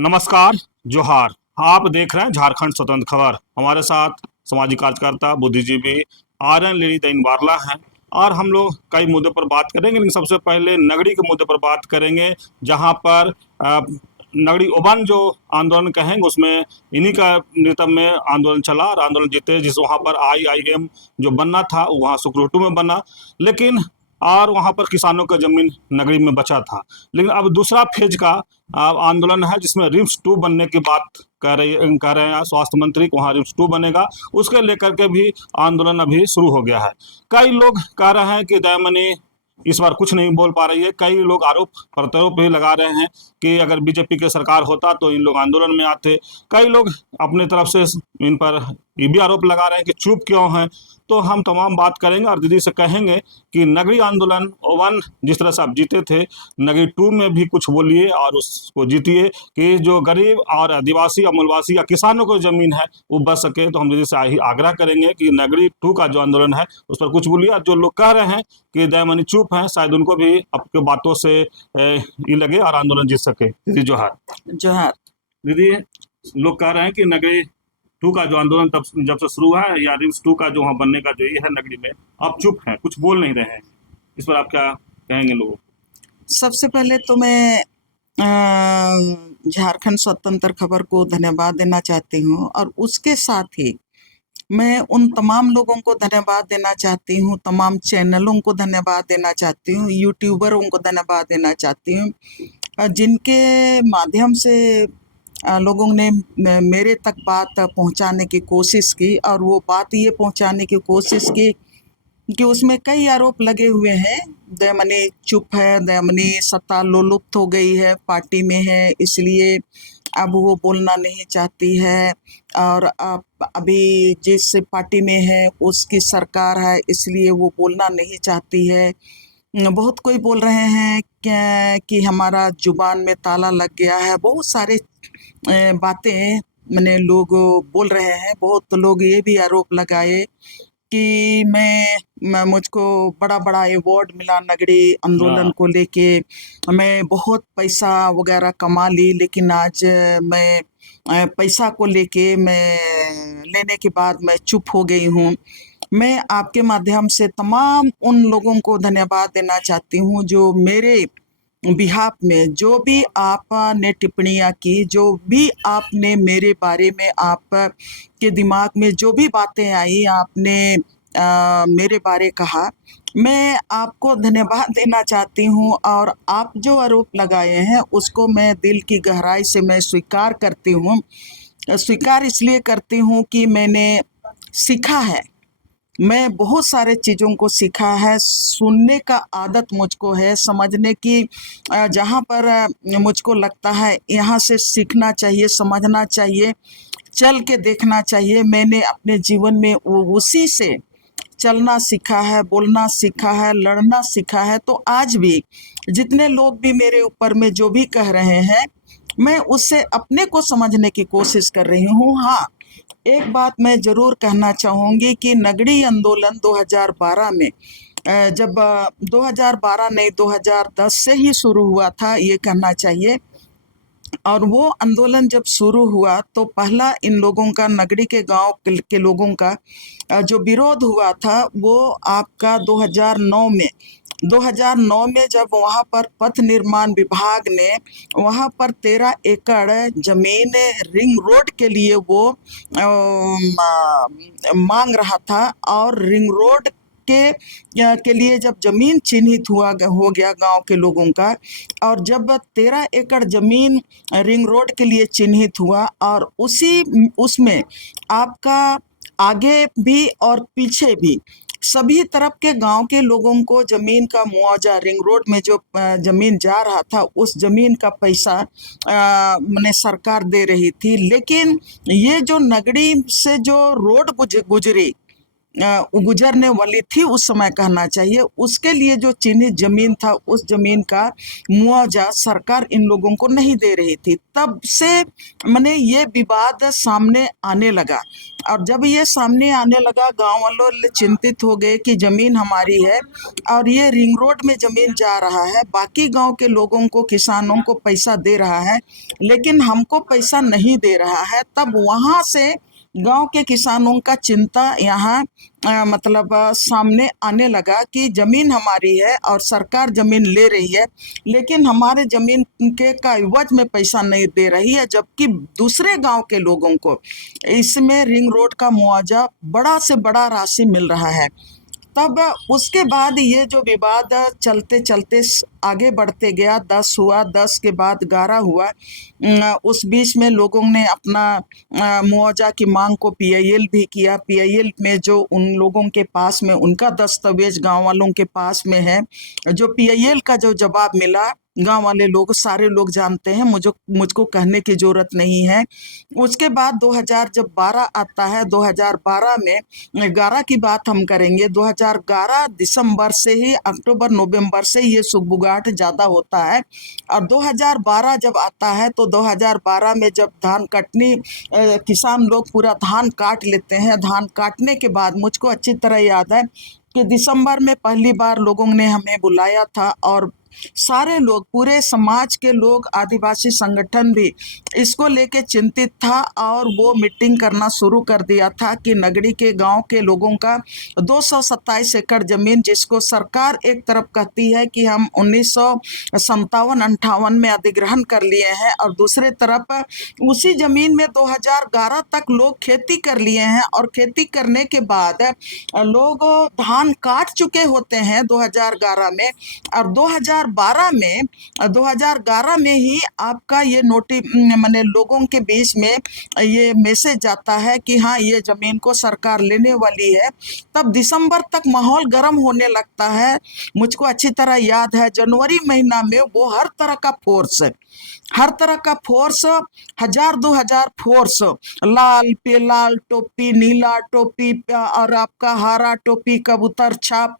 नमस्कार। जोहार। आप देख रहे हैं झारखंड स्वतंत्र खबर। हमारे साथ सामाजिक कार्यकर्ता बुद्धिजीवी आर्यन लेडी दैन बारला हैं और हम लोग कई मुद्दों पर बात करेंगे, लेकिन सबसे पहले नगरी के मुद्दे पर बात करेंगे, जहां पर नगरी ओबन जो आंदोलन कहेंगे उसमें इन्हीं का नेतृत्व में आंदोलन चला और आंदोलन जीते, जिस वहां पर IIM जो बनना था वहां सुकरोटू में बना, लेकिन और वहां पर किसानों का जमीन नगरी में बचा था। लेकिन अब दूसरा फेज का आंदोलन है, जिसमें रिम्स 2 बनने की बात कह रहे हैं स्वास्थ्य मंत्री को, वहाँ रिम्स 2 बनेगा। उसके लेकर के भी आंदोलन अभी शुरू हो गया है। कई लोग कह रहे हैं कि दयामनी इस बार कुछ नहीं बोल पा रही है। कई लोग आरोप प्रत्यारोप भी लगा रहे हैं कि अगर बीजेपी की सरकार होता तो इन लोग आंदोलन में आते। कई लोग अपने तरफ से इन पर ये भी आरोप लगा रहे हैं कि चुप क्यों हैं। तो हम तमाम बात करेंगे और दीदी से कहेंगे कि नगरी आंदोलन 1 जिस तरह से आप जीते थे, नगरी 2 में भी कुछ बोलिए और उसको जीतिए कि जो गरीब और आदिवासी या मूलवासी या किसानों को ज़मीन है वो बच सके। तो हम दीदी से आग्रह करेंगे कि नगरी 2 का जो आंदोलन है उस पर कुछ बोलिए। और जो लोग कह रहे हैं कि दयामनी चुप हैं, शायद उनको भी आपके बातों से ये लगे और आंदोलन जीत सके। दीदी जोहार। जोहार। दीदी, लोग कह रहे हैं कि नगरी 2 का जो आंदोलन तब जब से शुरू हुआ है, या रिम्स 2 का जो वहाँ बनने का जो ये है नगरी में, आप चुप हैं, कुछ बोल नहीं रहे हैं। इस पर आप क्या कहेंगे लोगों को? सबसे पहले तो मैं झारखंड स्वतंत्र खबर को धन्यवाद देना चाहती हूँ, और उसके साथ ही मैं उन तमाम लोगों को धन्यवाद देना चाहती हूँ, तमाम चैनलों को धन्यवाद देना चाहती हूँ, यूट्यूबरों को धन्यवाद देना चाहती हूँ, जिनके माध्यम से लोगों ने मेरे तक बात पहुँचाने की कोशिश की। और वो बात ये पहुँचाने की कोशिश की कि उसमें कई आरोप लगे हुए हैं। दयामनी चुप है, दयामनी सत्ता लोलुप्त हो गई है, पार्टी में है, इसलिए अब वो बोलना नहीं चाहती है, और अब अभी जिस पार्टी में है उसकी सरकार है, इसलिए वो बोलना नहीं चाहती है। बहुत कोई बोल रहे हैं कि हमारा जुबान में ताला लग गया है। बहुत सारे बातें मैंने लोग बोल रहे हैं। बहुत लोग ये भी आरोप लगाए कि मुझको बड़ा अवार्ड मिला नगरी आंदोलन को लेके, मैं बहुत पैसा वगैरह कमा ली, लेकिन आज मैं पैसा को लेके मैं लेने के बाद मैं चुप हो गई हूँ। मैं आपके माध्यम से तमाम उन लोगों को धन्यवाद देना चाहती हूँ जो मेरे बिहाफ में जो भी आपने टिप्पणियाँ की, जो भी आपने मेरे बारे में, आप के दिमाग में जो भी बातें आई, आपने मेरे बारे कहा, मैं आपको धन्यवाद देना चाहती हूँ। और आप जो आरोप लगाए हैं उसको मैं दिल की गहराई से मैं स्वीकार करती हूँ। स्वीकार इसलिए करती हूँ कि मैंने सीखा है, मैं बहुत सारे चीज़ों को सीखा है। सुनने का आदत मुझको है, समझने की जहाँ पर मुझको लगता है यहाँ से सीखना चाहिए, समझना चाहिए, चल के देखना चाहिए, मैंने अपने जीवन में उसी से चलना सीखा है, बोलना सीखा है, लड़ना सीखा है। तो आज भी जितने लोग भी मेरे ऊपर में जो भी कह रहे हैं, मैं उससे अपने को समझने की कोशिश कर रही हूँ। हाँ, एक बात मैं ज़रूर कहना चाहूँगी कि नगरी आंदोलन 2012 में जब 2012 नहीं 2010 से ही शुरू हुआ था, ये कहना चाहिए। और वो आंदोलन जब शुरू हुआ तो पहला इन लोगों का, नगरी के गांव के लोगों का जो विरोध हुआ था, वो आपका 2009 में जब वहाँ पर पथ निर्माण विभाग ने वहाँ पर 13 एकड़ जमीन रिंग रोड के लिए वो मांग रहा था। और रिंग रोड के लिए जब जमीन चिन्हित हो गया गांव के लोगों का, और जब 13 एकड़ जमीन रिंग रोड के लिए चिन्हित हुआ, और उसमें आपका आगे भी और पीछे भी सभी तरफ के गांव के लोगों को जमीन का मुआवजा, रिंग रोड में जो जमीन जा रहा था उस जमीन का पैसा मैंने सरकार दे रही थी। लेकिन ये जो नगरी से जो रोड गुजरी, गुजरने वाली थी उस समय कहना चाहिए, उसके लिए जो चिन्हित जमीन था उस जमीन का मुआवजा सरकार इन लोगों को नहीं दे रही थी। तब से मैंने ये विवाद सामने आने लगा, और जब ये सामने आने लगा गांव वालों चिंतित हो गए कि जमीन हमारी है और ये रिंग रोड में जमीन जा रहा है, बाकी गांव के लोगों को किसानों को पैसा दे रहा है लेकिन हमको पैसा नहीं दे रहा है। तब वहां से गांव के किसानों का चिंता यहाँ सामने आने लगा कि जमीन हमारी है और सरकार जमीन ले रही है लेकिन हमारे जमीन के का इवज में पैसा नहीं दे रही है, जबकि दूसरे गांव के लोगों को इसमें रिंग रोड का मुआवजा बड़ा से बड़ा राशि मिल रहा है। तब उसके बाद ये जो विवाद चलते चलते आगे बढ़ते गया, 10 हुआ, 10 के बाद 11 हुआ। उस बीच में लोगों ने अपना मुआवजा की मांग को पीआईएल भी किया। पीआईएल में जो उन लोगों के पास में उनका दस्तावेज गांव वालों के पास में है, जो पीआईएल का जो जवाब मिला गांव वाले लोग सारे लोग जानते हैं, मुझको कहने की जरूरत नहीं है। उसके बाद 2000 जब 12 आता है, 2012 में 11 की बात हम करेंगे, 2011 दिसंबर से ही अक्टूबर नवंबर से ये सुगबुगाहट ज़्यादा होता है। और 2012 जब आता है तो 2012 में जब धान कटनी किसान लोग पूरा धान काट लेते हैं, धान काटने के बाद मुझको अच्छी तरह याद है कि दिसंबर में पहली बार लोगों ने हमें बुलाया था और सारे लोग, पूरे समाज के लोग, आदिवासी संगठन भी इसको लेके चिंतित था और वो मीटिंग करना शुरू कर दिया था कि नगड़ी के गांव के लोगों का 227 एकड़ जमीन, जिसको सरकार एक तरफ कहती है कि हम 1957-58 में अधिग्रहण कर लिए हैं, और दूसरे तरफ उसी जमीन में 2011 तक लोग खेती कर लिए हैं और खेती करने के बाद लोग धान काट चुके होते हैं 2011 में। और 2012 में ही आपका ये मैंने लोगों के बीच में ये मैसेज जाता है कि हाँ ये जमीन को सरकार लेने वाली है। तब दिसंबर तक माहौल गर्म होने लगता है। मुझको अच्छी तरह याद है जनवरी महीना में वो हर तरह का फोर्स, 1000-2000 फोर्स, लाल पे लाल टोपी, नीला टोपी और आपका हरा टोपी, कबूतर छाप,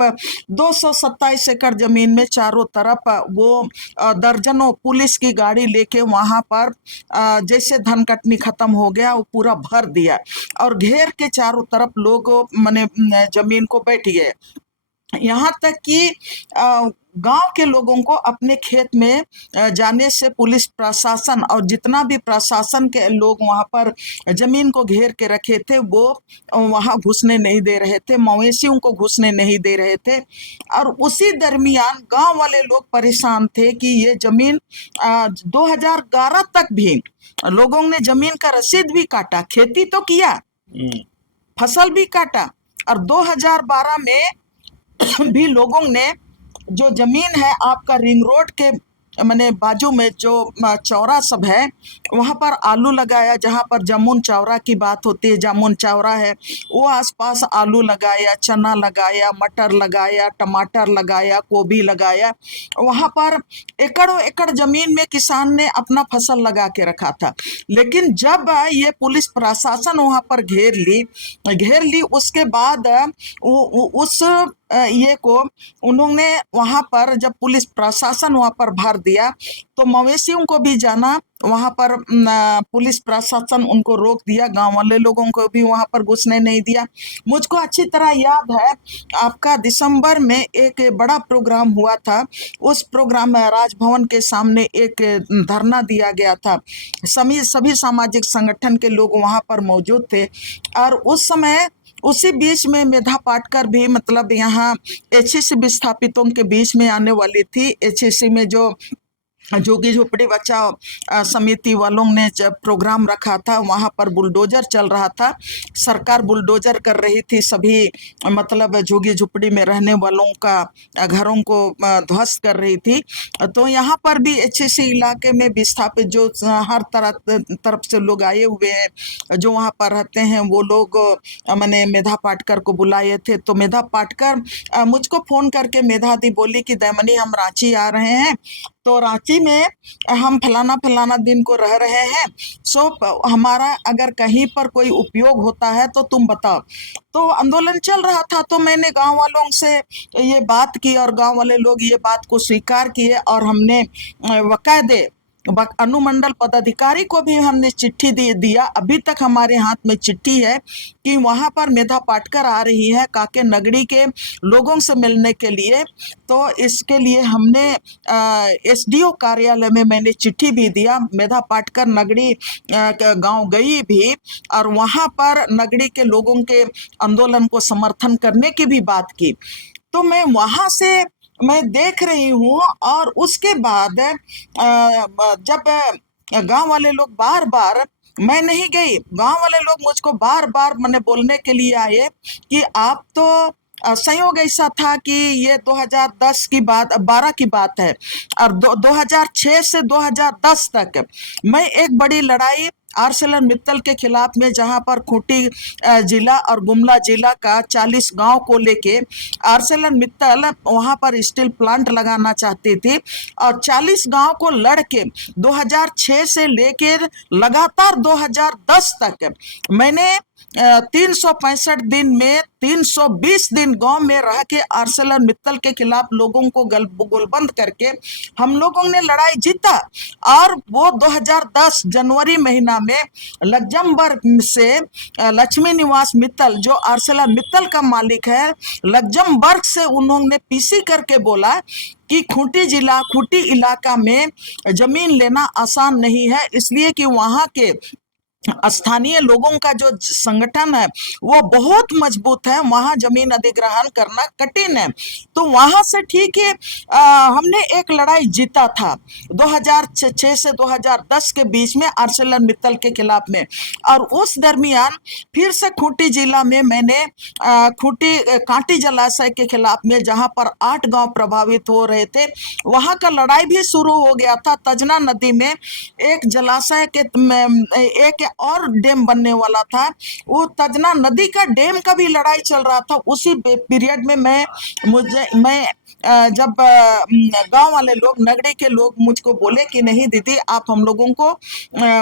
227 एकड़ जमीन में चारों तरफ वो दर्जनों पुलिस की गाड़ी लेके वहां पर जैसे धन कटनी खत्म हो गया वो पूरा भर दिया और घेर के चारों तरफ लोग मैंने जमीन को बैठ गए। यहाँ तक कि गांव के लोगों को अपने खेत में जाने से पुलिस प्रशासन और जितना भी प्रशासन के लोग वहां पर जमीन को घेर के रखे थे वो वहां घुसने नहीं दे रहे थे, मवेशियों को घुसने नहीं दे रहे थे। और उसी दरमियान गांव वाले लोग परेशान थे कि ये जमीन 2011 तक भी लोगों ने जमीन का रसीद भी काटा, खेती तो किया, फसल भी काटा, और 2012 में भी लोगों ने जो जमीन है आपका रिंग रोड के मैंने बाजू में जो चौरा सब है वहां पर आलू लगाया, जहां पर जामुन चौरा की बात होती है, जामुन चौरा है वो आसपास आलू लगाया, चना लगाया, मटर लगाया, टमाटर लगाया, गोभी लगाया। वहां पर एकड़ों एकड़ जमीन में किसान ने अपना फसल लगा के रखा था। लेकिन जब ये पुलिस प्रशासन वहां पर घेर ली उसके बाद उस ये को उन्होंने वहां पर जब पुलिस प्रशासन वहां पर भर दिया तो मवेशियों को भी जाना वहां पर पुलिस प्रशासन उनको रोक दिया, गांव वाले लोगों को भी वहां पर घुसने नहीं दिया। मुझको अच्छी तरह याद है आपका दिसंबर में एक बड़ा प्रोग्राम हुआ था, उस प्रोग्राम में राजभवन के सामने एक धरना दिया गया था, सभी सामाजिक संगठन के लोग वहां पर मौजूद थे। और उस समय उसी बीच में मेधा पाटकर भी मतलब यहाँ एचईसी विस्थापितों के बीच में आने वाली थी। एचईसी में जो झुग्गी झोपड़ी बचाओ समिति वालों ने जब प्रोग्राम रखा था वहां पर बुलडोजर चल रहा था, सरकार बुलडोजर कर रही थी, सभी मतलब झुग्गी झोपड़ी में रहने वालों का घरों को ध्वस्त कर रही थी। तो यहाँ पर भी एचईसी इलाके में विस्थापित जो हर तरफ से लोग आए हुए हैं जो वहाँ पर रहते हैं वो लोग मैंने मेधा पाटकर को बुलाए थे। तो मेधा पाटकर मुझको फोन करके मेधा दी बोली कि दैमनी हम रांची आ रहे हैं, तो तो रांची में हम फलाना फलाना दिन को रह रहे हैं, सो हमारा अगर कहीं पर कोई उपयोग होता है तो तुम बताओ। तो आंदोलन चल रहा था, तो मैंने गांव वालों से ये बात की और गांव वाले लोग ये बात को स्वीकार किए और हमने बाकायदे अनुमंडल पदाधिकारी को भी हमने चिट्ठी दिया। अभी तक हमारे हाथ में चिट्ठी है कि वहां पर मेधा पाटकर आ रही है काके नगड़ी के लोगों से मिलने के लिए। तो इसके लिए हमने एसडीओ कार्यालय में मैंने चिट्ठी भी दिया। मेधा पाटकर नगड़ी गांव गई भी और वहां पर नगड़ी के लोगों के आंदोलन को समर्थन करने की भी बात की। तो मैं वहां से मैं देख रही हूँ और उसके बाद जब गांव वाले लोग बार बार, मैं नहीं गई, गांव वाले लोग मुझको बार बार मैंने बोलने के लिए आए कि आप तो संयोग ऐसा था कि ये 2010 की बात 12 की बात है और 2006 से 2010 तक मैं एक बड़ी लड़ाई आर्सेलर मित्तल के खिलाफ में, जहां पर खूंटी जिला और गुमला जिला का 40 गांव को लेके आर्सेलर मित्तल वहां पर स्टील प्लांट लगाना चाहती थी और 40 गांव को लड़ के 2006 से लेकर लगातार 2010 तक मैंने 365 दिन में 320 दिन गांव में रह के आर्सेलर मित्तल के खिलाफ लोगों को गोलबंद करके हम लोगों ने लड़ाई जीता। और वो 2010 जनवरी महीना में लग्जमबर्ग से लक्ष्मी निवास मित्तल, जो आर्सेलर मित्तल का मालिक है, लग्जमबर्ग से उन्होंने पीसी करके बोला कि खूंटी इलाका में जमीन लेना आसान नहीं है, इसलिए कि वहां के स्थानीय लोगों का जो संगठन है वो बहुत मजबूत है, वहां जमीन अधिग्रहण करना कठिन है। तो वहां से ठीक है हमने एक लड़ाई जीता था 2006 से 2010 के बीच में आर्सेलर मित्तल के खिलाफ में। और उस दरमियान फिर से खूंटी जिला में मैंने खूंटी कांटी जलाशय के खिलाफ में, जहां पर 8 गांव प्रभावित हो रहे थे, वहां का लड़ाई भी शुरू हो गया था। तजना नदी में एक जलाशय के एक और डैम बनने वाला था, वो तजना नदी का डैम का भी लड़ाई चल रहा था। उसी पीरियड में मैं जब गांव वाले लोग, नगड़ी के लोग मुझको बोले कि नहीं दीदी आप हम लोगों को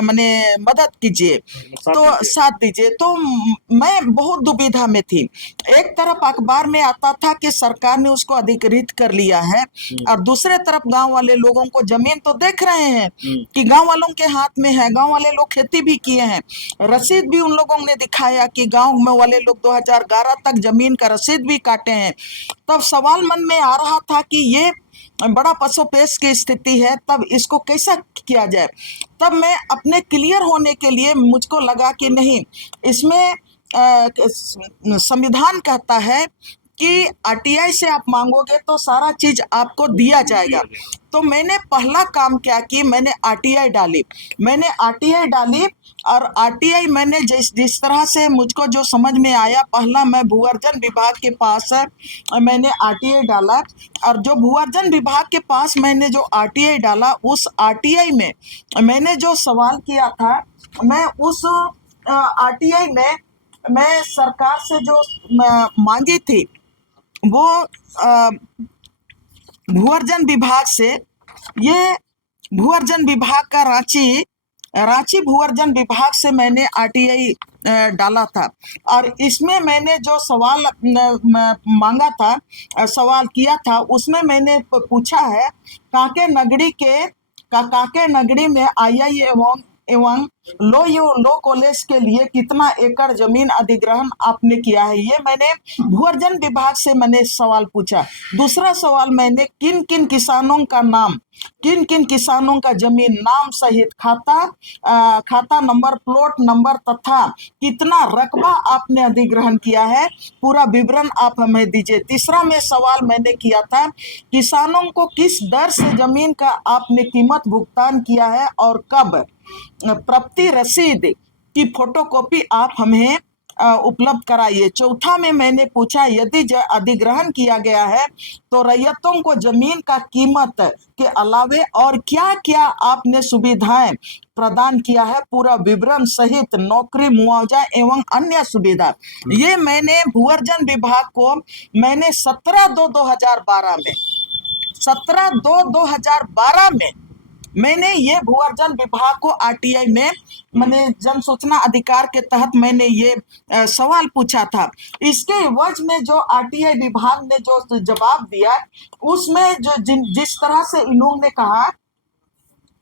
माने मदद कीजिए, तो साथ दीजिए, तो मैं बहुत दुविधा में थी। एक तरफ अखबार में आता था कि सरकार ने उसको अधिकृत कर लिया है और दूसरे तरफ गांव वाले लोगों को जमीन तो देख रहे हैं कि गांव वालों के हाथ में है, गांव वाले लोग खेती भी किए हैं, रसीद भी उन लोगों ने दिखाया कि गांव में वाले लोग 2011 तक जमीन का रसीद भी काटे हैं। तब सवाल मन में आ रहा था कि ये बड़ा पसोपेश की स्थिति है, तब इसको कैसा किया जाए। तब मैं अपने क्लियर होने के लिए मुझको लगा कि नहीं, इसमें संविधान कहता है कि आरटीआई से आप मांगोगे तो सारा चीज आपको दिया जाएगा। तो मैंने पहला काम क्या कि मैंने आरटीआई डाली और आरटीआई मैंने जिस तरह से मुझको जो समझ में आया, पहला मैं भूअर्जन विभाग के पास मैंने आरटीआई डाला और जो भूअर्जन विभाग के पास मैंने जो आरटीआई डाला, उस आरटीआई में मैंने जो सवाल किया था, मैं उस आरटीआई में मैं सरकार से जो मांगी थी वो भूअर्जन विभाग से, ये भूअर्जन विभाग का रांची भूअर्जन विभाग से मैंने आरटीआई डाला था। और इसमें मैंने जो सवाल मांगा था, सवाल किया था, उसमें मैंने पूछा है काके नगरी में आई एवं लो कॉलेज के लिए कितना एकड़ जमीन अधिग्रहण आपने किया है, ये मैंने भूअर्जन विभाग से मैंने सवाल पूछा। दूसरा सवाल मैंने किन किन किसानों का नाम, किन किन किसानों का जमीन नाम सहित खाता नंबर, प्लॉट नंबर तथा कितना रकबा आपने अधिग्रहण किया है, पूरा विवरण आप हमें दीजिए। तीसरा में सवाल मैंने किया था किसानों को किस दर से जमीन का आपने कीमत भुगतान किया है और कब, प्राप्ति रसीद की फोटोकॉपी आप हमें उपलब्ध कराइए। चौथा में मैंने पूछा यदि अधिग्रहण किया गया है तो रैयतों को जमीन का कीमत के अलावे और क्या क्या आपने सुविधाएं प्रदान किया है, पूरा विवरण सहित नौकरी, मुआवजा एवं अन्य सुविधा। ये मैंने भूअर्जन विभाग को मैंने 17/2/2012 में 17/2/2012 में मैंने ये भूअर्जन विभाग को आरटीआई में मैंने जन सूचना अधिकार के तहत मैंने ये सवाल पूछा था। इसके एवज में जो आरटीआई विभाग ने जो जवाब दिया, उसमें जो जिस तरह से इन्होंने कहा,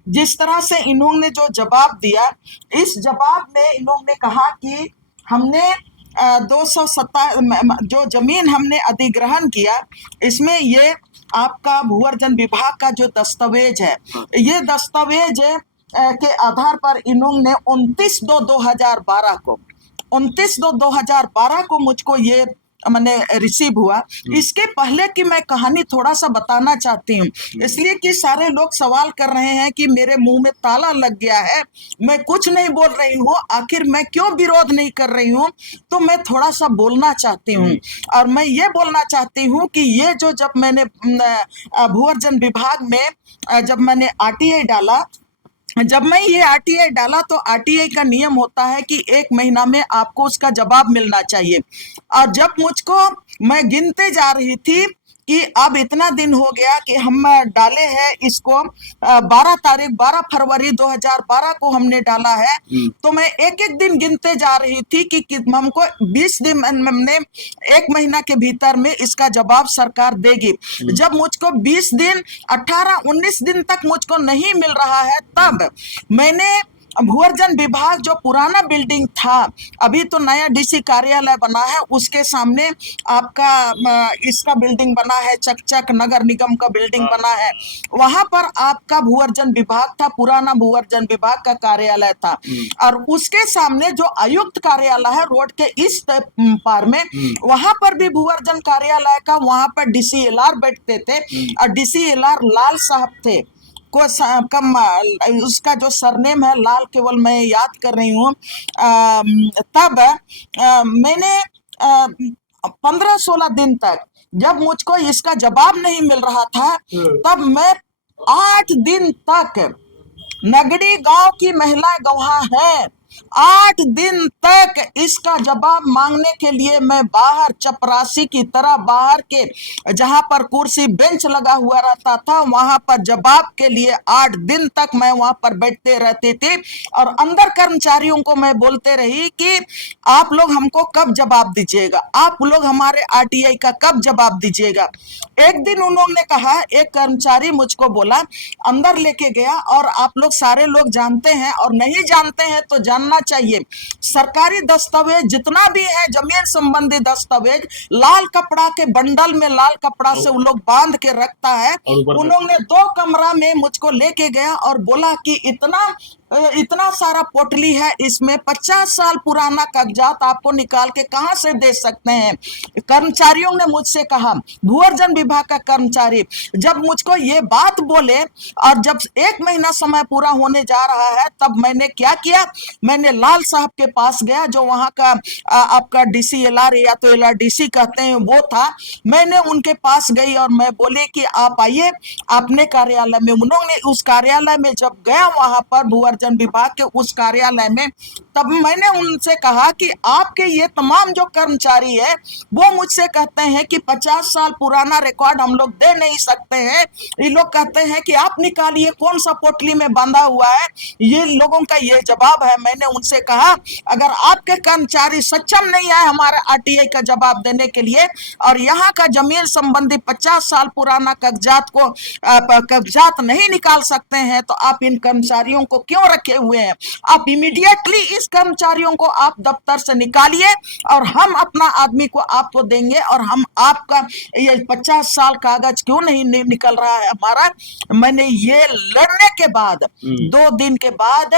जिस तरह से इन्होंने जो जवाब दिया, इस जवाब में इन्होंने कहा कि हमने 207 जो जमीन हमने अधिग्रहण किया, इसमें ये आपका भूअर्जन विभाग का जो दस्तावेज है, ये दस्तावेज के आधार पर इन्होंने 29/2/2012 को 29/2/2012 को मुझको ये मैंने रिसीव हुआ। इसके पहले की मैं कहानी थोड़ा सा बताना चाहती हूँ, इसलिए कि सारे लोग सवाल कर रहे हैं कि मेरे मुंह में ताला लग गया है, मैं कुछ नहीं बोल रही हूँ, आखिर मैं क्यों विरोध नहीं कर रही हूँ। तो मैं थोड़ा सा बोलना चाहती हूँ, और मैं ये बोलना चाहती हूँ कि ये जो जब मैंने भूअर्जन विभाग में जब मैंने आरटीआई डाला, जब मैं ये आरटीआई डाला तो आरटीआई का नियम होता है कि 1 महीना में आपको उसका जवाब मिलना चाहिए। और जब मुझको मैं गिनते जा रही थी कि अब इतना दिन हो गया कि हम डाले हैं इसको 12 फरवरी 2012 को हमने डाला है, तो मैं एक एक दिन गिनते जा रही थी कि हमको 20 दिन हमने 1 महीना के भीतर में इसका जवाब सरकार देगी। जब मुझको 20 दिन 18-19 दिन तक मुझको नहीं मिल रहा है, तब मैंने भूअर्जन विभाग जो पुराना बिल्डिंग था, अभी तो नया डीसी कार्यालय बना है, उसके सामने आपका इसका बिल्डिंग बना है, चकचक नगर निगम का बिल्डिंग बना है, वहां पर आपका भूअर्जन विभाग था, पुराना भूअर्जन विभाग का कार्यालय था। और उसके सामने जो आयुक्त कार्यालय है रोड के इस पार में, वहां पर भी भूअर्जन कार्यालय का, वहां पर डीसीएलआर बैठते थे, और डीसीएलआर लाल साहब थे को कम, उसका जो सरनेम है लाल, केवल मैं याद कर रही हूँ। तब मैंने 15-16 दिन तक जब मुझको इसका जवाब नहीं मिल रहा था, तब मैं 8 दिन तक, नगड़ी गांव की महिलाएं गवाह हैं, 8 दिन तक इसका जवाब मांगने के लिए मैं बाहर चपरासी की तरह, बाहर के जहां पर कुर्सी बेंच लगा हुआ रहता था, वहां पर जवाब के लिए 8 दिन तक मैं वहां पर बैठते रहती थी। और अंदर कर्मचारियों को मैं बोलते रही कि आप लोग हमको कब जवाब दीजिएगा, आप लोग हमारे आरटीआई का कब जवाब दीजिएगा। एक दिन उन्होंने कहा, एक कर्मचारी मुझको बोला, अंदर लेके गया, और आप लोग सारे लोग जानते हैं और नहीं जानते हैं तो जानना चाहिए, सरकारी दस्तावेज जितना भी है, जमीन संबंधी दस्तावेज, लाल कपड़ा के बंडल में लाल कपड़ा से वो लोग बांध के रखता है। उन्होंने 2 कमरा में मुझको लेके गया और बोला कि इतना सारा पोटली है, इसमें 50 साल पुराना कागजात आपको निकाल के कहां से दे सकते हैं। कर्मचारियों ने मुझसे कहा, भूअर्जन विभाग का कर्मचारी जब मुझको ये बात बोले, और जब 1 महीना समय पूरा होने जा रहा है, तब मैंने क्या किया, मैंने लाल साहब के पास गया, जो वहां का आपका डीसीएलआर या तो एलआरडीसी कहते हैं वो था। मैंने उनके पास गई और मैं बोले कि आप आइए अपने कार्यालय में। उन्होंने उस कार्यालय में जब गया, वहां पर भूअर्जन विभाग के उस कार्यालय में, तब मैंने उनसे कहा कि आपके ये तमाम जो कर्मचारी है, वो मुझसे कहते हैं कि 50 साल पुराना रिकॉर्ड हम लोग दे नहीं सकते हैं। ये लोग कहते हैं कि आप निकालिए कौन सा पोटली में बांधा हुआ है, ये लोगों का ये जवाब है। मैंने उनसे कहा, अगर आपके कर्मचारी सक्षम नहीं है हमारे आरटीआई का जवाब देने के लिए, और यहाँ का जमीन संबंधी 50 साल पुराना कागजात नहीं निकाल सकते हैं, तो आप इन कर्मचारियों को क्यों रखे हुए हैं। आप इमीडिएटली इस कर्मचारियों को आप दफ्तर से निकालिए, और हम अपना आदमी को आपको देंगे, और हम आपका ये 50 साल कागज क्यों नहीं निकल रहा है हमारा। मैंने ये लड़ने के बाद 2 दिन के बाद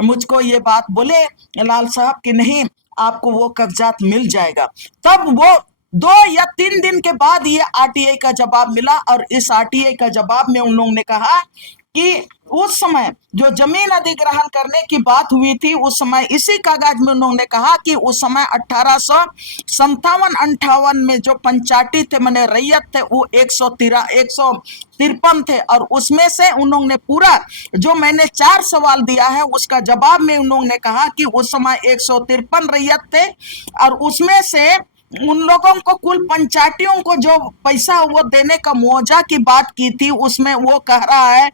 मुझको ये बात बोले लाल साहब कि नहीं, आपको वो कागजात मिल जाएगा। तब वो 2 या 3 दिन के बाद ये आरटीआई का जवाब मिला, और इस आरटीआई का जवाब में उन लोगों ने कहा कि उस समय जो जमीन अधिग्रहण करने की बात हुई थी, उस समय इसी कागज में उन्होंने कहा कि उस समय 1857-58 में जो पंचायती थे, मैंने रैयत थे, वो 153 थे, और उसमें से उन्होंने पूरा जो मैंने 4 सवाल दिया है उसका जवाब में उन्होंने कहा कि उस समय 153 रैयत थे, और उसमें से उन लोगों को कुल पंचायतियों को जो पैसा वो देने का मुआवजा की बात की थी, उसमें वो कह रहा है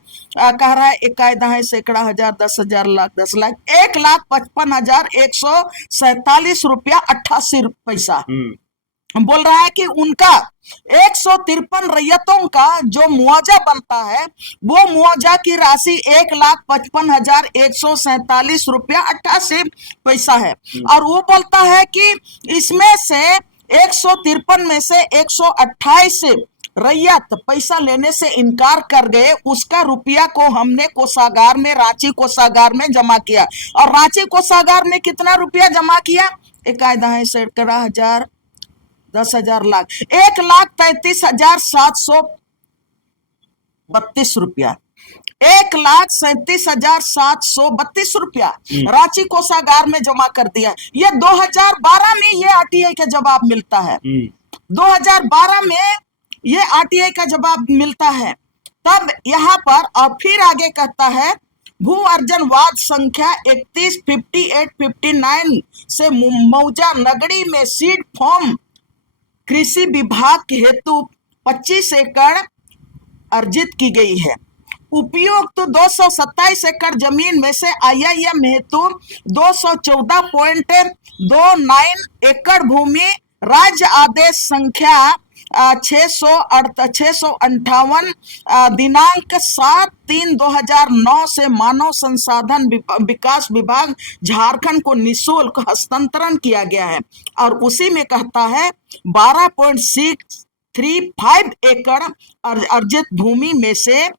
इकाई दहाई सैकड़ा हजार 10,000 लाख 10 लाख 1,55,147 रुपया 88 पैसा बोल रहा है कि उनका 153 रैयतों का जो मुआवजा बनता है वो मुआवजा की राशि 1,55,147 रुपया 88 पैसा है। और वो बोलता है कि इसमें से 153 में से 128 रैयत पैसा लेने से इनकार कर गए, उसका रुपया को हमने कोषागार में, रांची कोषागार में जमा किया। और रांची कोषागार में कितना रुपया जमा किया? इकाई दहाई सैकड़ा हजार 10,000 लाख 1,33,732 रुपया 1,37,732 रुपया रांची कोषागार में जमा कर दिया। ये 2012 में ये आरटीआई का जवाब मिलता है। 2012 में ये आरटीआई का जवाब मिलता है। तब यहाँ पर और फिर आगे कहता है भू अर्जन वाद संख्या 315859 से मौजा नगरी में सीड फॉर्म कृषि विभाग के हेतु 25 एकड़ अर्जित की गई है। उपयुक्त 227 एकड़ जमीन में से IIM हेतु 214.29 एकड़ भूमि राज्य आदेश संख्या 658 दिनांक 7/3/2009 से मानव संसाधन विकास विभाग झारखंड को निःशुल्क हस्तांतरण किया गया है। और उसी में कहता है 12.635 एकड़ अर्जित भूमि में से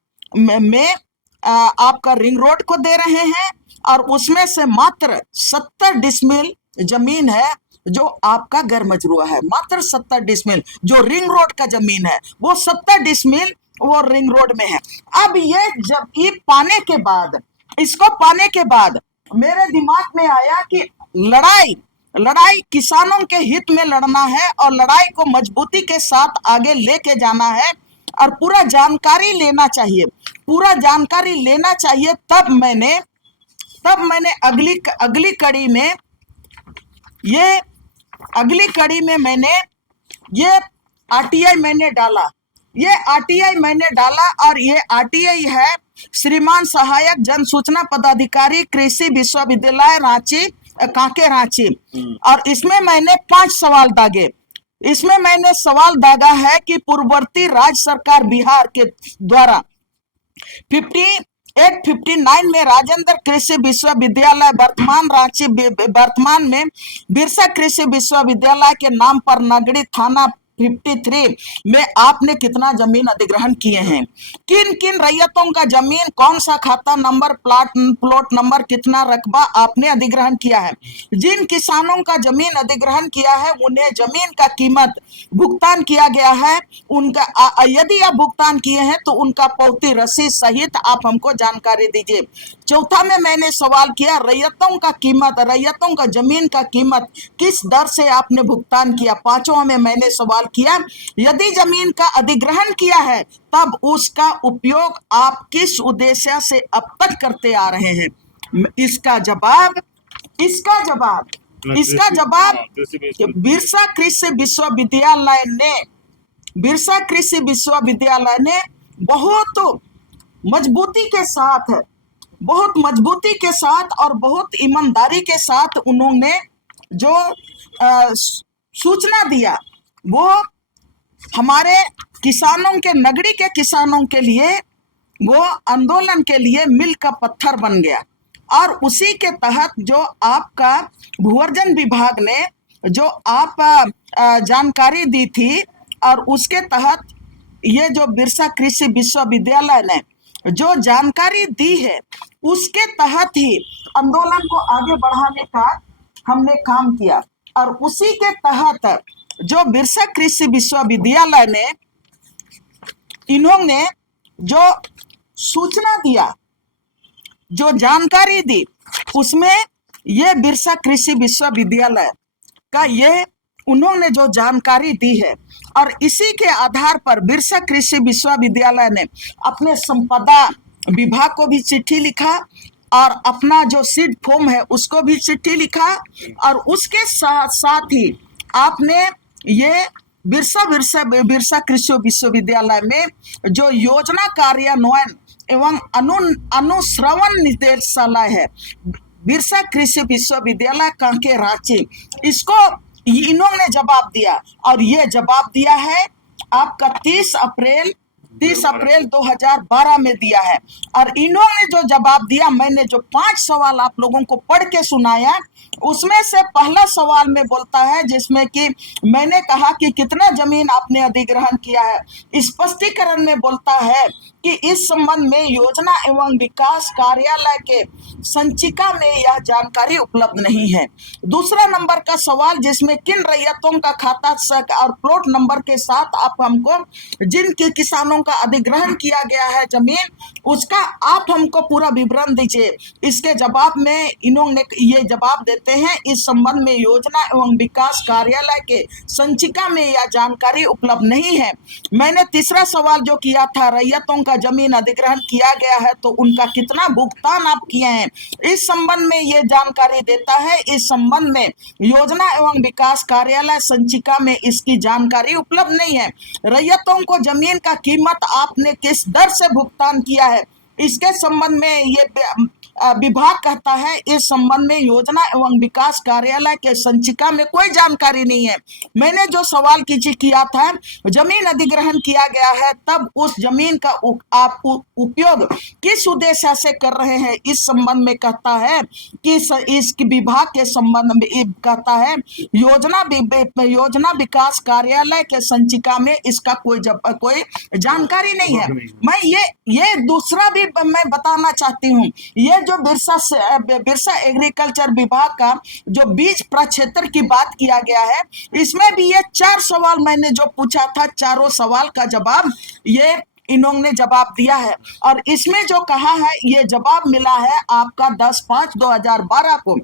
आपका रिंग रोड को दे रहे हैं। और उसमें से मात्र 70 डिसमिल जमीन है जो आपका गैर मजरूआ है। मात्र 70 डिसमिल जो रिंग रोड का जमीन है, वो 70 डिसमिल वो रिंग रोड में है। अब ये जब ये इसको पाने के बाद मेरे दिमाग में आया कि लड़ाई किसानों के हित में लड़ना है और लड़ाई को मजबूती के साथ आगे लेके जाना है और पूरा जानकारी लेना चाहिए। तब मैंने अगली कड़ी में मैंने ये आरटीआई मैंने डाला। और ये आरटीआई है श्रीमान सहायक जन सूचना पदाधिकारी कृषि विश्वविद्यालय रांची, कांके रांची। और इसमें मैंने 5 सवाल दागे। इसमें मैंने सवाल दागा है कि पूर्ववर्ती राज्य सरकार बिहार के द्वारा 5859 में राजेंद्र कृषि विश्वविद्यालय वर्तमान में बिरसा कृषि विश्वविद्यालय के नाम पर नगड़ी थाना 53 में आपने कितना जमीन अधिग्रहण किए हैं? किन किन रैयतों का जमीन, कौन सा खाता नंबर, प्लॉट नंबर, कितना रकबा आपने अधिग्रहण किया है? जिन किसानों का जमीन अधिग्रहण किया है उन्हें जमीन का कीमत भुगतान किया गया है? उनका यदि आप भुगतान किए हैं तो उनका पावती रसीद सहित आप हमको जानकारी दीजिए। चौथा में मैंने सवाल किया रैयतों का जमीन का कीमत किस दर से आपने भुगतान किया? पांचवा में मैंने सवाल किया यदि जमीन का अधिग्रहण किया है तब उसका उपयोग आप किस उद्देश्य से अब तक करते आ रहे हैं? इसका जवाब बिरसा कृषि विश्वविद्यालय ने बहुत मजबूती के साथ और बहुत ईमानदारी के साथ उन्होंने जो सूचना दिया वो हमारे किसानों के, नगरी के किसानों के लिए वो आंदोलन के लिए मील का पत्थर बन गया। और उसी के तहत जो आपका भूअर्जन विभाग ने जो आप जानकारी दी थी और उसके तहत ये जो बिरसा कृषि विश्वविद्यालय ने जो जानकारी दी है उसके तहत ही आंदोलन को आगे बढ़ाने का हमने काम किया। और उसी के तहत जो बिरसा कृषि विश्वविद्यालय ने इन्होंने जो सूचना दिया, जो जानकारी दी, उसमें ये बिरसा कृषि विश्वविद्यालय का ये उन्होंने जो जानकारी दी है और इसी के आधार पर बिरसा कृषि विश्वविद्यालय ने अपने संपदा विभाग को भी चिट्ठी लिखा और अपना जो सीड फॉर्म है उसको भी चिट्ठी लिखा। और उसके साथ ही आपने ये बिरसा कृषि विश्वविद्यालय में जो योजना कार्यान्वयन एवं अनुश्रवण निदेशालय है, बिरसा कृषि विश्वविद्यालय कांके रांची, इसको इन्होंने जवाब दिया। और ये जवाब दिया है आपका 30 अप्रैल 2012 में दिया है। और इन्होंने जो जवाब दिया, मैंने जो 5 सवाल आप लोगों को पढ़ के सुनाया, उसमें से पहला सवाल में बोलता है, जिसमें कि मैंने कहा कि कितना जमीन आपने अधिग्रहण किया है। स्पष्टीकरण में बोलता है कि इस संबंध में योजना एवं विकास कार्यालय के संचिका में यह जानकारी उपलब्ध नहीं है। दूसरा नंबर का सवाल, जिसमें किन रैयतों का खाता और प्लॉट नंबर के साथ आप हमको जिन किसानों का अधिग्रहण किया गया है जमीन, उसका आप हमको पूरा विवरण दीजिए। इसके जवाब में इन्होंने ये जवाब देते हैं, इस संबंध में योजना एवं विकास कार्यालय के संचिका में यह जानकारी उपलब्ध नहीं है। मैंने तीसरा सवाल जो किया था, रैयतों का जमीन अधिग्रहण किया गया है तो उनका कितना भुगतान आप किए हैं, इस संबंध में ये जानकारी देता है। इस संबंध में योजना एवं विकास कार्यालय संचिका में इसकी जानकारी उपलब्ध नहीं है। रैयतों को जमीन का कीमत आपने किस दर से भुगतान किया है, इसके संबंध में ये विभाग कहता है, इस संबंध में योजना एवं विकास कार्यालय के संचिका में कोई जानकारी नहीं है। मैंने जो सवाल किया था, जमीन अधिग्रहण किया गया है, तब उस जमीन का आप उपयोग किस उद्देश्य से कर रहे हैं, इस संबंध में कहता है कि इस विभाग के संबंध में कहता है, योजना विकास कार्यालय के संचिका में इसका कोई जानकारी नहीं है। मैं ये दूसरा भी मैं बताना चाहती हूँ, ये जो बिरसा एग्रीकल्चर विभाग का जो बीज प्रक्षेत्र की बात किया गया है, इसमें भी ये 4 सवाल मैंने जो पूछा था, चारों सवाल का जवाब ये इन्होंने जवाब दिया है। और इसमें जो कहा है, ये जवाब मिला है आपका 10/5/2012 को।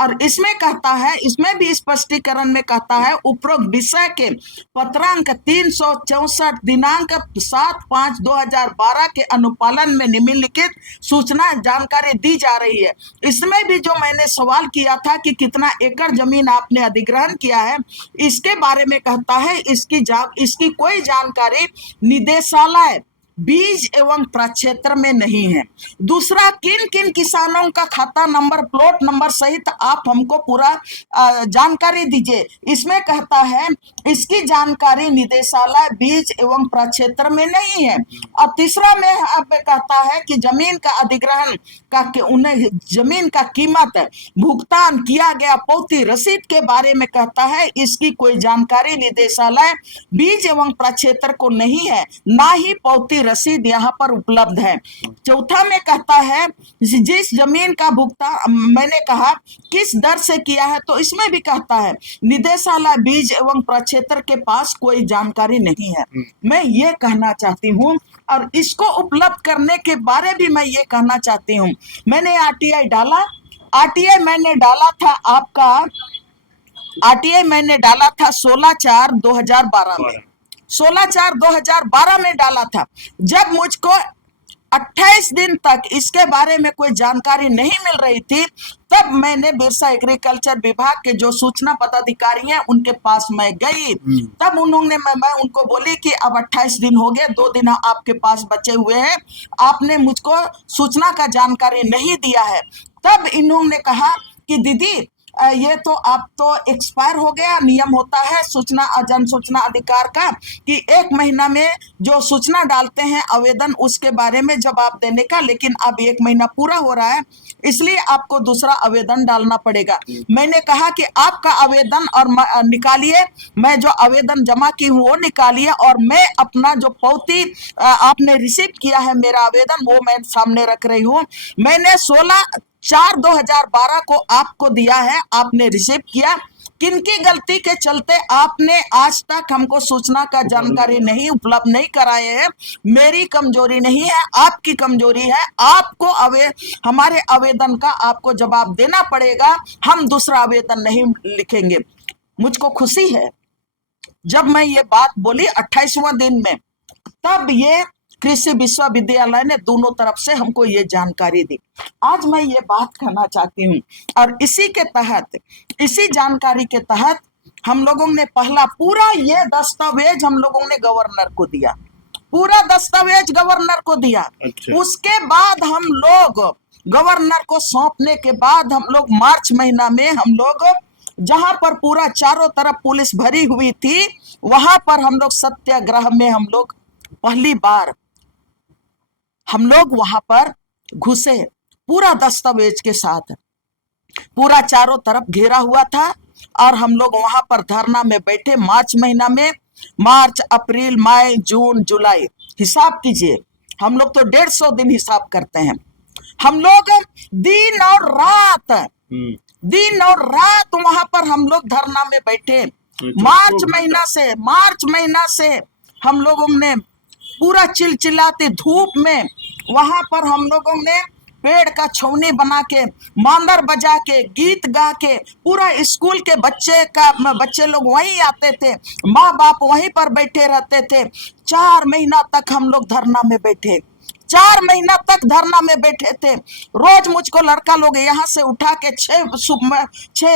और इसमें कहता है, इसमें भी स्पष्टीकरण में कहता है, उपरोक्त विषय के पत्रांक 364 दिनांक 7/5/2012 के अनुपालन में निम्नलिखित सूचना जानकारी दी जा रही है। इसमें भी जो मैंने सवाल किया था कि कितना एकड़ जमीन आपने अधिग्रहण किया है, इसके बारे में कहता है, इसकी कोई जानकारी निदेशालय बीज एवं प्रक्षेत्र में नहीं है। दूसरा, किन किन किसानों का खाता नंबर, प्लॉट नंबर सहित आप हमको पूरा जानकारी दीजिए। इसमें कहता है, इसकी जानकारी निदेशालय बीज एवं प्रक्षेत्र में नहीं है। और तीसरा में कहता है कि जमीन का अधिग्रहण का उन्हें जमीन का कीमत भुगतान किया गया पौती रसीद के बारे में कहता है, इसकी कोई जानकारी निदेशालय बीज एवं प्रक्षेत्र को नहीं है, ना ही पौती रसीद यहाँ पर उपलब्ध है। चौथा में कहता है, जिस जमीन का भुगतान मैंने कहा किस दर से किया है, तो इसमें भी कहता है निदेशालय बीज एवं प्रक्षेत्र के पास कोई जानकारी नहीं है। मैं ये कहना चाहती हूँ, और इसको उपलब्ध करने के बारे भी मैं ये कहना चाहती हूँ। मैंने आरटीआई डाला, आरटीआई मैंने डाला था आपका, आरटीआई मैंने डाला था 16/4/2012 में, 16/4/2012 में डाला था। जब मुझको 28 दिन तक इसके बारे में कोई जानकारी नहीं मिल रही थी, तब मैंने बिरसा एग्रीकल्चर विभाग के जो सूचना पदाधिकारी हैं उनके पास मैं गई। तब उन्होंने मैं उनको बोली कि अब 28 दिन हो गए, 2 दिन आपके पास बचे हुए हैं, आपने मुझको सूचना का जानकारी नहीं दिया है। तब इन्होंने कहा कि दीदी ये तो आप तो एक्सपायर हो गया, नियम होता है सूचना जन सूचना अधिकार का कि 1 महीना में जो सूचना डालते हैं आवेदन, उसके बारे में जवाब देने का, लेकिन अब 1 महीना पूरा हो रहा है, इसलिए आपको दूसरा आवेदन डालना पड़ेगा। मैंने कहा कि आपका आवेदन और निकालिए, मैं जो आवेदन जमा की हूँ वो निकालिए, और मैं अपना जो पौती आपने रिसीव किया है मेरा आवेदन, वो मैं सामने रख रही हूँ। मैंने 16/4/2012 को आपको दिया है, आपने रिसीव किया। किनकी गलती के चलते आपने आज तक हमको सूचना का जानकारी नहीं उपलब्ध नहीं कराए हैं? मेरी कमजोरी नहीं है, आपकी कमजोरी है। आपको हमारे आवेदन का आपको जवाब देना पड़ेगा, हम दूसरा आवेदन नहीं लिखेंगे। मुझको खुशी है जब मैं ये बात बोली 28वां दिन में, तब ये कृषि विश्वविद्यालय ने दोनों तरफ से हमको ये जानकारी दी। आज मैं ये बात कहना चाहती हूँ, और इसी के तहत, इसी जानकारी के तहत हम लोगों ने पहला पूरा ये दस्तावेज हम लोगों ने गवर्नर को दिया, पूरा दस्तावेज गवर्नर को दिया। अच्छा। उसके बाद हम लोग गवर्नर को सौंपने के बाद हम लोग मार्च महीना में हम लोग जहां पर पूरा चारों तरफ पुलिस भरी हुई थी, वहां पर हम लोग सत्याग्रह में हम लोग पहली बार हम लोग वहां पर घुसे, पूरा दस्तावेज के साथ, पूरा चारों तरफ घेरा हुआ था और हम लोग वहां पर धरना में बैठे मार्च महीना में। मार्च, अप्रैल, मई, जून, जुलाई, हिसाब कीजिए, हम लोग तो 150 दिन हिसाब करते हैं। हम लोग दिन और रात वहां पर हम लोग धरना में बैठे। मार्च महीना से हम लोगों ने पूरा चिलचिलाते धूप में वहां पर हम लोगों ने पेड़ का छौनी बना के, मांदर बजा के, गीत गा के, पूरा स्कूल के बच्चे लोग वहीं आते थे, माँ बाप वहीं पर बैठे रहते थे। 4 महीना तक हम लोग धरना में बैठे, 4 महीना तक धरना में बैठे थे। रोज मुझको लड़का लोग यहाँ से उठा के 6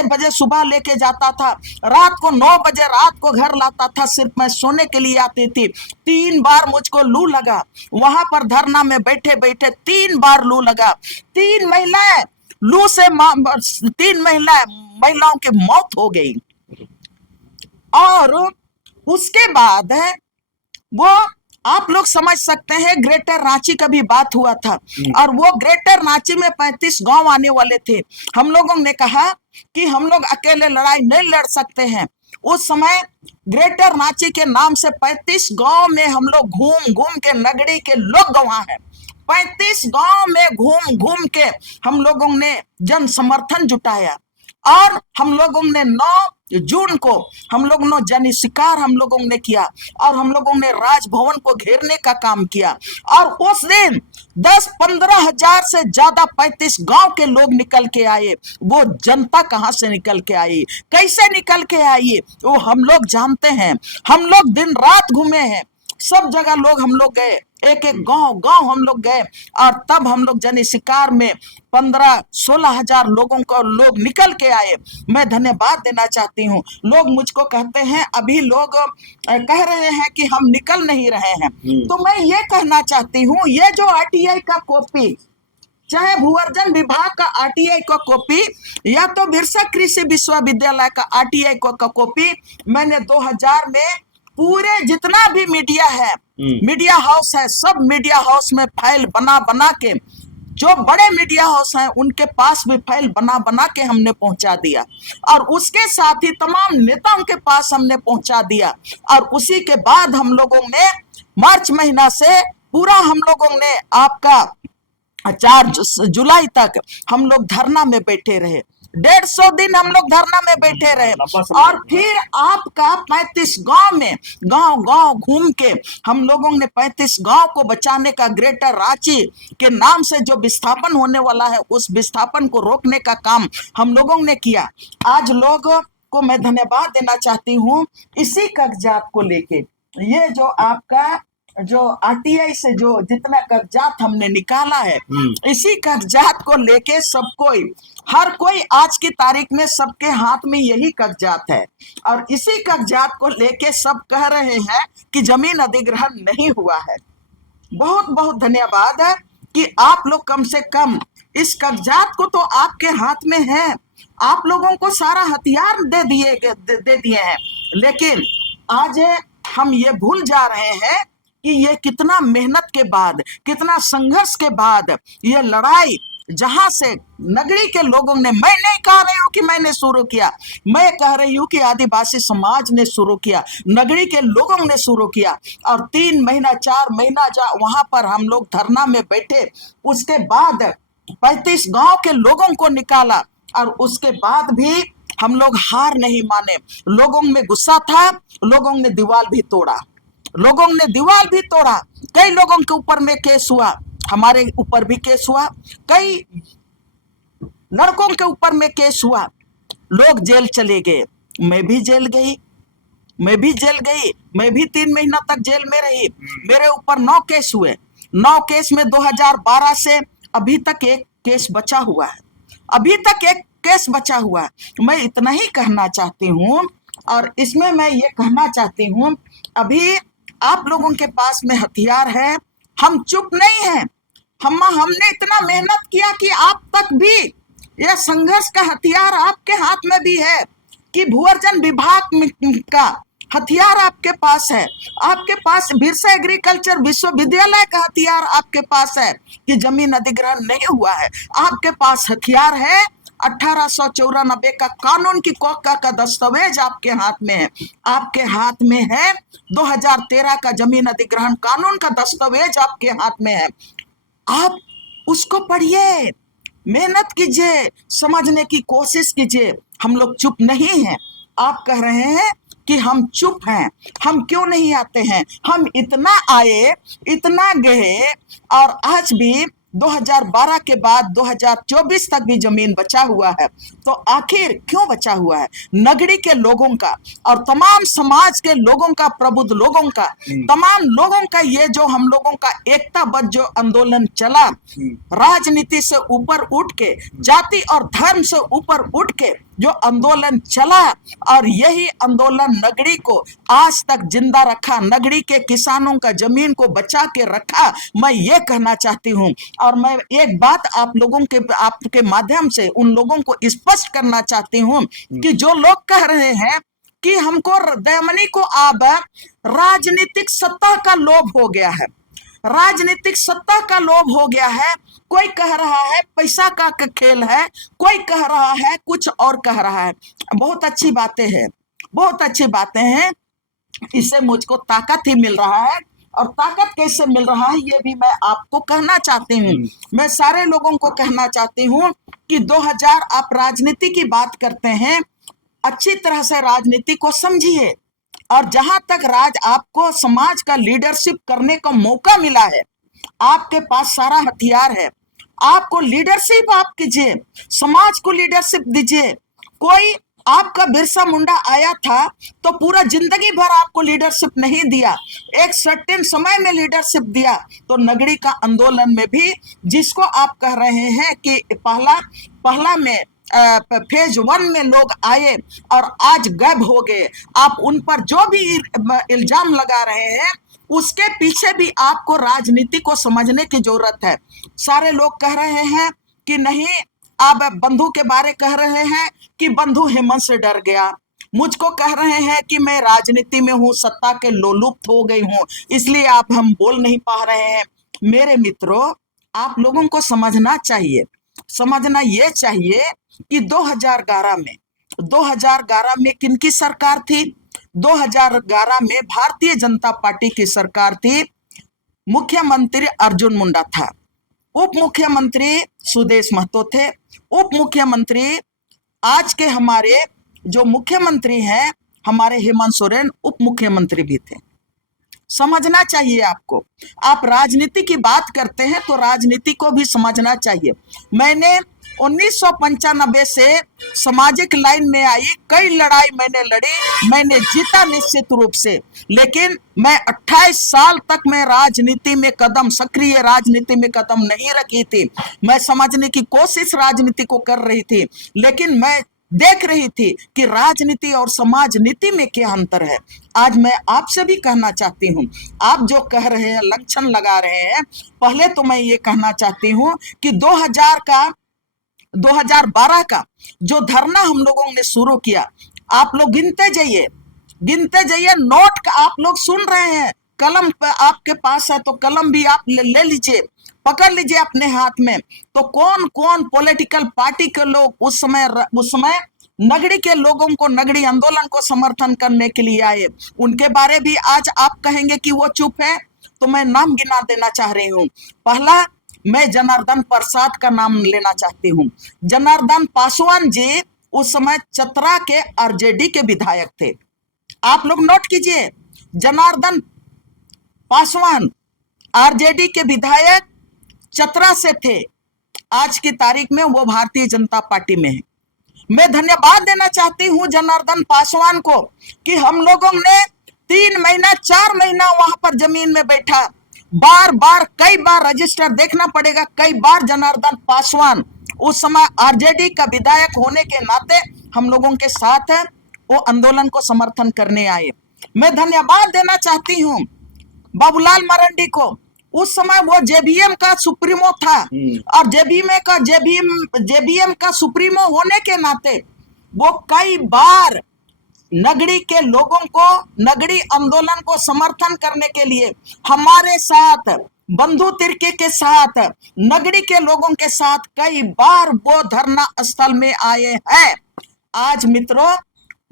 बजे सुबह लेके जाता था, रात को 9 बजे रात को घर लाता था, सिर्फ मैं सोने के लिए आती थी। 3 बार मुझको लू लगा, वहां पर धरना में बैठे बैठे 3 बार लू लगा। 3 महिलाएं लू से 3 महिलाओं की मौत हो गई। और उसके बाद वो आप लोग समझ सकते हैं, ग्रेटर रांची का भी बात हुआ था और वो ग्रेटर रांची में 35 गांव आने वाले थे। हम लोगों ने कहा कि हम लोग अकेले लड़ाई नहीं लड़ सकते हैं। उस समय ग्रेटर रांची के नाम से 35 गांव में हम लोग घूम घूम के, नगरी के लोग गवाह हैं, 35 गांव में घूम घूम के हम लोगों ने जन समर्थन जुटाया और हम लोगों ने 9 जून को हम लोग ने जन शिकार हम लोगों ने किया और हम लोगों ने राजभवन को घेरने का काम किया। और उस दिन 10-15 हजार से ज्यादा 35 गांव के लोग निकल के आए। वो जनता कहां से निकल के आई, कैसे निकल के आई, वो हम लोग जानते हैं। हम लोग दिन रात घूमे हैं, सब जगह लोग हम लोग गए, एक एक गांव हम लोग गए और तब हम लोग जन शिकार में 15-16 हजार लोग निकल के आए। मैं धन्यवाद देना चाहती हूँ। लोग मुझको कहते हैं, अभी लोग कह रहे हैं कि हम निकल नहीं रहे हैं, तो मैं ये कहना चाहती हूँ, ये जो आरटीआई का कॉपी, चाहे भूअर्जन विभाग का आरटीआई का कॉपी या तो बिरसा कृषि विश्वविद्यालय का आरटीआई का कॉपी, मैंने 2000 में पूरे जितना भी मीडिया है, मीडिया हाउस है, सब मीडिया हाउस में फाइल बना बना के, जो बड़े मीडिया हाउस हैं उनके पास भी फाइल बना बना के हमने पहुंचा दिया और उसके साथ ही तमाम नेताओं के पास हमने पहुंचा दिया। और उसी के बाद हम लोगों ने मार्च महीना से पूरा हम लोगों ने आपका 4 जुलाई तक हम लोग धरना में बैठे रहे, 150 दिन हम लोग धरना में बैठे रहे। और फिर आपका 35 गांव में गांव घूम के हम लोगों ने 35 गांव को बचाने का, ग्रेटर रांची के नाम से जो विस्थापन होने वाला है उस विस्थापन को रोकने का काम हम लोगों ने किया। आज लोग को मैं धन्यवाद देना चाहती हूँ। इसी कागजात को लेके, ये जो आपका जो आरटीआई से जो जितना कागजात हमने निकाला है, इसी कागजात को लेके सब कोई, हर कोई आज की तारीख में सबके हाथ में यही कागजात है और इसी कागजात को लेके सब कह रहे हैं कि जमीन अधिग्रहण नहीं हुआ है। बहुत बहुत धन्यवाद है कि आप लोग कम से कम इस कागजात को तो आपके हाथ में है, आप लोगों को सारा हथियार दे दिए हैं, लेकिन आज हम ये भूल जा रहे हैं कि ये कितना मेहनत के बाद, कितना संघर्ष के बाद ये लड़ाई, जहां से नगरी के लोगों ने, मैं नहीं कह रही हूं कि मैंने शुरू किया, मैं कह रही हूं कि आदिवासी समाज ने शुरू किया, नगरी के लोगों ने शुरू किया। और 3 महीना 4 महीना वहां पर हम लोग धरना में बैठे, उसके बाद 35 गांव के लोगों को निकाला और उसके बाद भी हम लोग हार नहीं माने। लोगों में गुस्सा था, लोगों ने दीवार भी तोड़ा, कई लोगों के ऊपर में केस हुआ, हमारे ऊपर भी केस हुआ, कई लड़कों के ऊपर में केस हुआ, लोग जेल चले गए, मैं भी जेल गई, मैं भी 3 महीना तक जेल में रही। मेरे ऊपर 9 केस हुए, 9 केस में 2012 से अभी तक एक केस बचा हुआ है, मैं इतना ही कहना चाहती हूँ और इसमें मैं ये कहना चाहती हूँ, अभी आप लोगों के पास में हथियार है, हम चुप नहीं हैं। हमने इतना मेहनत किया कि आप तक भी यह संघर्ष का हथियार आपके हाथ में भी है, कि भूअर्जन विभाग का हथियार आपके पास है, आपके पास बिरसा एग्रीकल्चर विश्वविद्यालय का हथियार आपके पास है कि जमीन अधिग्रहण नहीं हुआ है। आपके पास हथियार है 1894 का कानून की कोका का दस्तावेज आपके हाथ में है, आपके हाथ में है 2013 का जमीन अधिग्रहण कानून का दस्तावेज आपके हाथ में है। आप उसको पढ़िए, मेहनत कीजिए, समझने की कोशिश कीजिए। हम लोग चुप नहीं हैं। आप कह रहे हैं कि हम चुप हैं, हम क्यों नहीं आते हैं? हम इतना आए, इतना गए, और आज भी 2012 के बाद 2024 तक भी जमीन बचा हुआ है। तो आखिर क्यों बचा हुआ है? नगरी के लोगों का और तमाम समाज के लोगों का, प्रबुद्ध लोगों का, तमाम लोगों का, ये जो हम लोगों का एकताबद्ध जो आंदोलन चला, राजनीति से ऊपर उठ के, जाति और धर्म से ऊपर उठ के जो आंदोलन चला, और यही आंदोलन नगरी को आज तक जिंदा रखा, नगरी के किसानों का जमीन को बचा के रखा। मैं ये कहना चाहती हूँ, और मैं एक बात आप लोगों के, आपके माध्यम से उन लोगों को स्पष्ट करना चाहती हूँ कि जो लोग कह रहे हैं कि हमको, दयामनी को अब राजनीतिक सत्ता का लोभ हो गया है, राजनीतिक सत्ता का लोभ हो गया है। कोई कह रहा है पैसा का खेल है, कोई कह रहा है कुछ और कह रहा है। बहुत अच्छी बातें हैं, बहुत अच्छी बातें हैं, इससे मुझको ताकत ही मिल रहा है। और ताकत कैसे मिल रहा है ये भी मैं आपको कहना चाहती हूँ। मैं सारे लोगों को कहना चाहती हूँ कि 2000 आप राजनीति की बात करते हैं, अच्छी तरह से राजनीति को समझिए, और जहां तक आपको समाज का लीडरशिप करने का मौका मिला है, आपके पास सारा हथियार है, आपको लीडरशिप आप कीजिए, समाज को लीडरशिप दीजिए। कोई आपका बिरसा मुंडा आया था तो पूरा जिंदगी भर आपको लीडरशिप नहीं दिया, एक सर्टेन समय में लीडरशिप दिया। तो नगरी का आंदोलन में भी जिसको आप कह रहे हैं कि पहला में फेज 1 में लोग आए और आज गायब हो गए, आप उन पर जो भी इल्जाम लगा रहे हैं, उसके पीछे भी आपको राजनीति को समझने की जरूरत है। सारे लोग कह रहे हैं कि नहीं, आप बंधु के बारे कह रहे हैं कि बंधु हेमंत से डर गया, मुझको कह रहे हैं कि मैं राजनीति में हूँ, सत्ता के लोलुप्त हो गई हूँ, इसलिए आप हम बोल नहीं पा रहे हैं। मेरे मित्रों, आप लोगों को समझना चाहिए, समझना ये चाहिए कि 2011 में किनकी सरकार थी? 2011 में भारतीय जनता पार्टी की सरकार थी। मुख्यमंत्री अर्जुन मुंडा था, उप मुख्यमंत्री सुदेश महतो थे, उप मुख्यमंत्री आज के हमारे जो मुख्यमंत्री हैं हमारे हेमंत सोरेन उप मुख्यमंत्री भी थे। समझना चाहिए आपको। आप राजनीति की बात करते हैं तो राजनीति को भी समझना चाहिए। मैंने 1995 से सामाजिक लाइन में आई, कई लड़ाई मैंने लड़ी, मैंने जीता निश्चित रूप से, लेकिन मैं 28 साल तक मैं राजनीति में कदम, सक्रिय राजनीति में कदम नहीं रखी थी। मैं समझने की कोशिश राजनीति को कर रही थी, लेकिन मैं देख रही थी कि राजनीति और समाज नीति में क्या अंतर है। आज मैं आपसे भी कहना चाहती हूँ, आप जो कह रहे हैं, लक्षण लगा रहे हैं, पहले तो मैं ये कहना चाहती हूँ कि 2012 का जो धरना हम लोगों ने शुरू किया, आप लोग गिनते जाइए, नोट का आप लोग सुन रहे हैं, कलम आपके पास है तो कलम भी आप ले लीजिए, पकड़ लीजिए अपने हाथ में। तो कौन कौन पॉलिटिकल पार्टी के लोग उस समय नगरी के लोगों को, नगरी आंदोलन को समर्थन करने के लिए आए, उनके बारे भी आज आप कहेंगे कि वो चुप है। तो मैं नाम गिना देना चाह रही हूँ। पहला, मैं जनार्दन प्रसाद का नाम लेना चाहती हूँ। जनार्दन पासवान जी उस समय चतरा के आरजेडी के विधायक थे। आप लोग नोट कीजिए, जनार्दन पासवान आरजेडी के विधायक चतरा से थे, आज की तारीख में वो भारतीय जनता पार्टी में है। मैं धन्यवाद देना चाहती हूँ जनार्दन पासवान को कि हम लोगों ने 3 महीना 4 महीना वहां पर जमीन में बैठा, कई बार रजिस्टर देखना पड़ेगा, कई बार जनार्दन पासवान उस समय आरजेडी का विधायक होने के नाते हम लोगों के साथ है। वो आंदोलन को समर्थन करने आए। मैं धन्यवाद देना चाहती हूँ बाबूलाल मरांडी को। उस समय वो जेबीएम का सुप्रीमो था और जेबीएम का सुप्रीमो होने के नाते वो कई बार नगड़ी के लोगों को, नगड़ी आंदोलन को समर्थन करने के लिए हमारे साथ, बंधु तिर्की के साथ, नगड़ी के लोगों के साथ कई बार वो धरना स्थल में आए हैं। आज मित्रों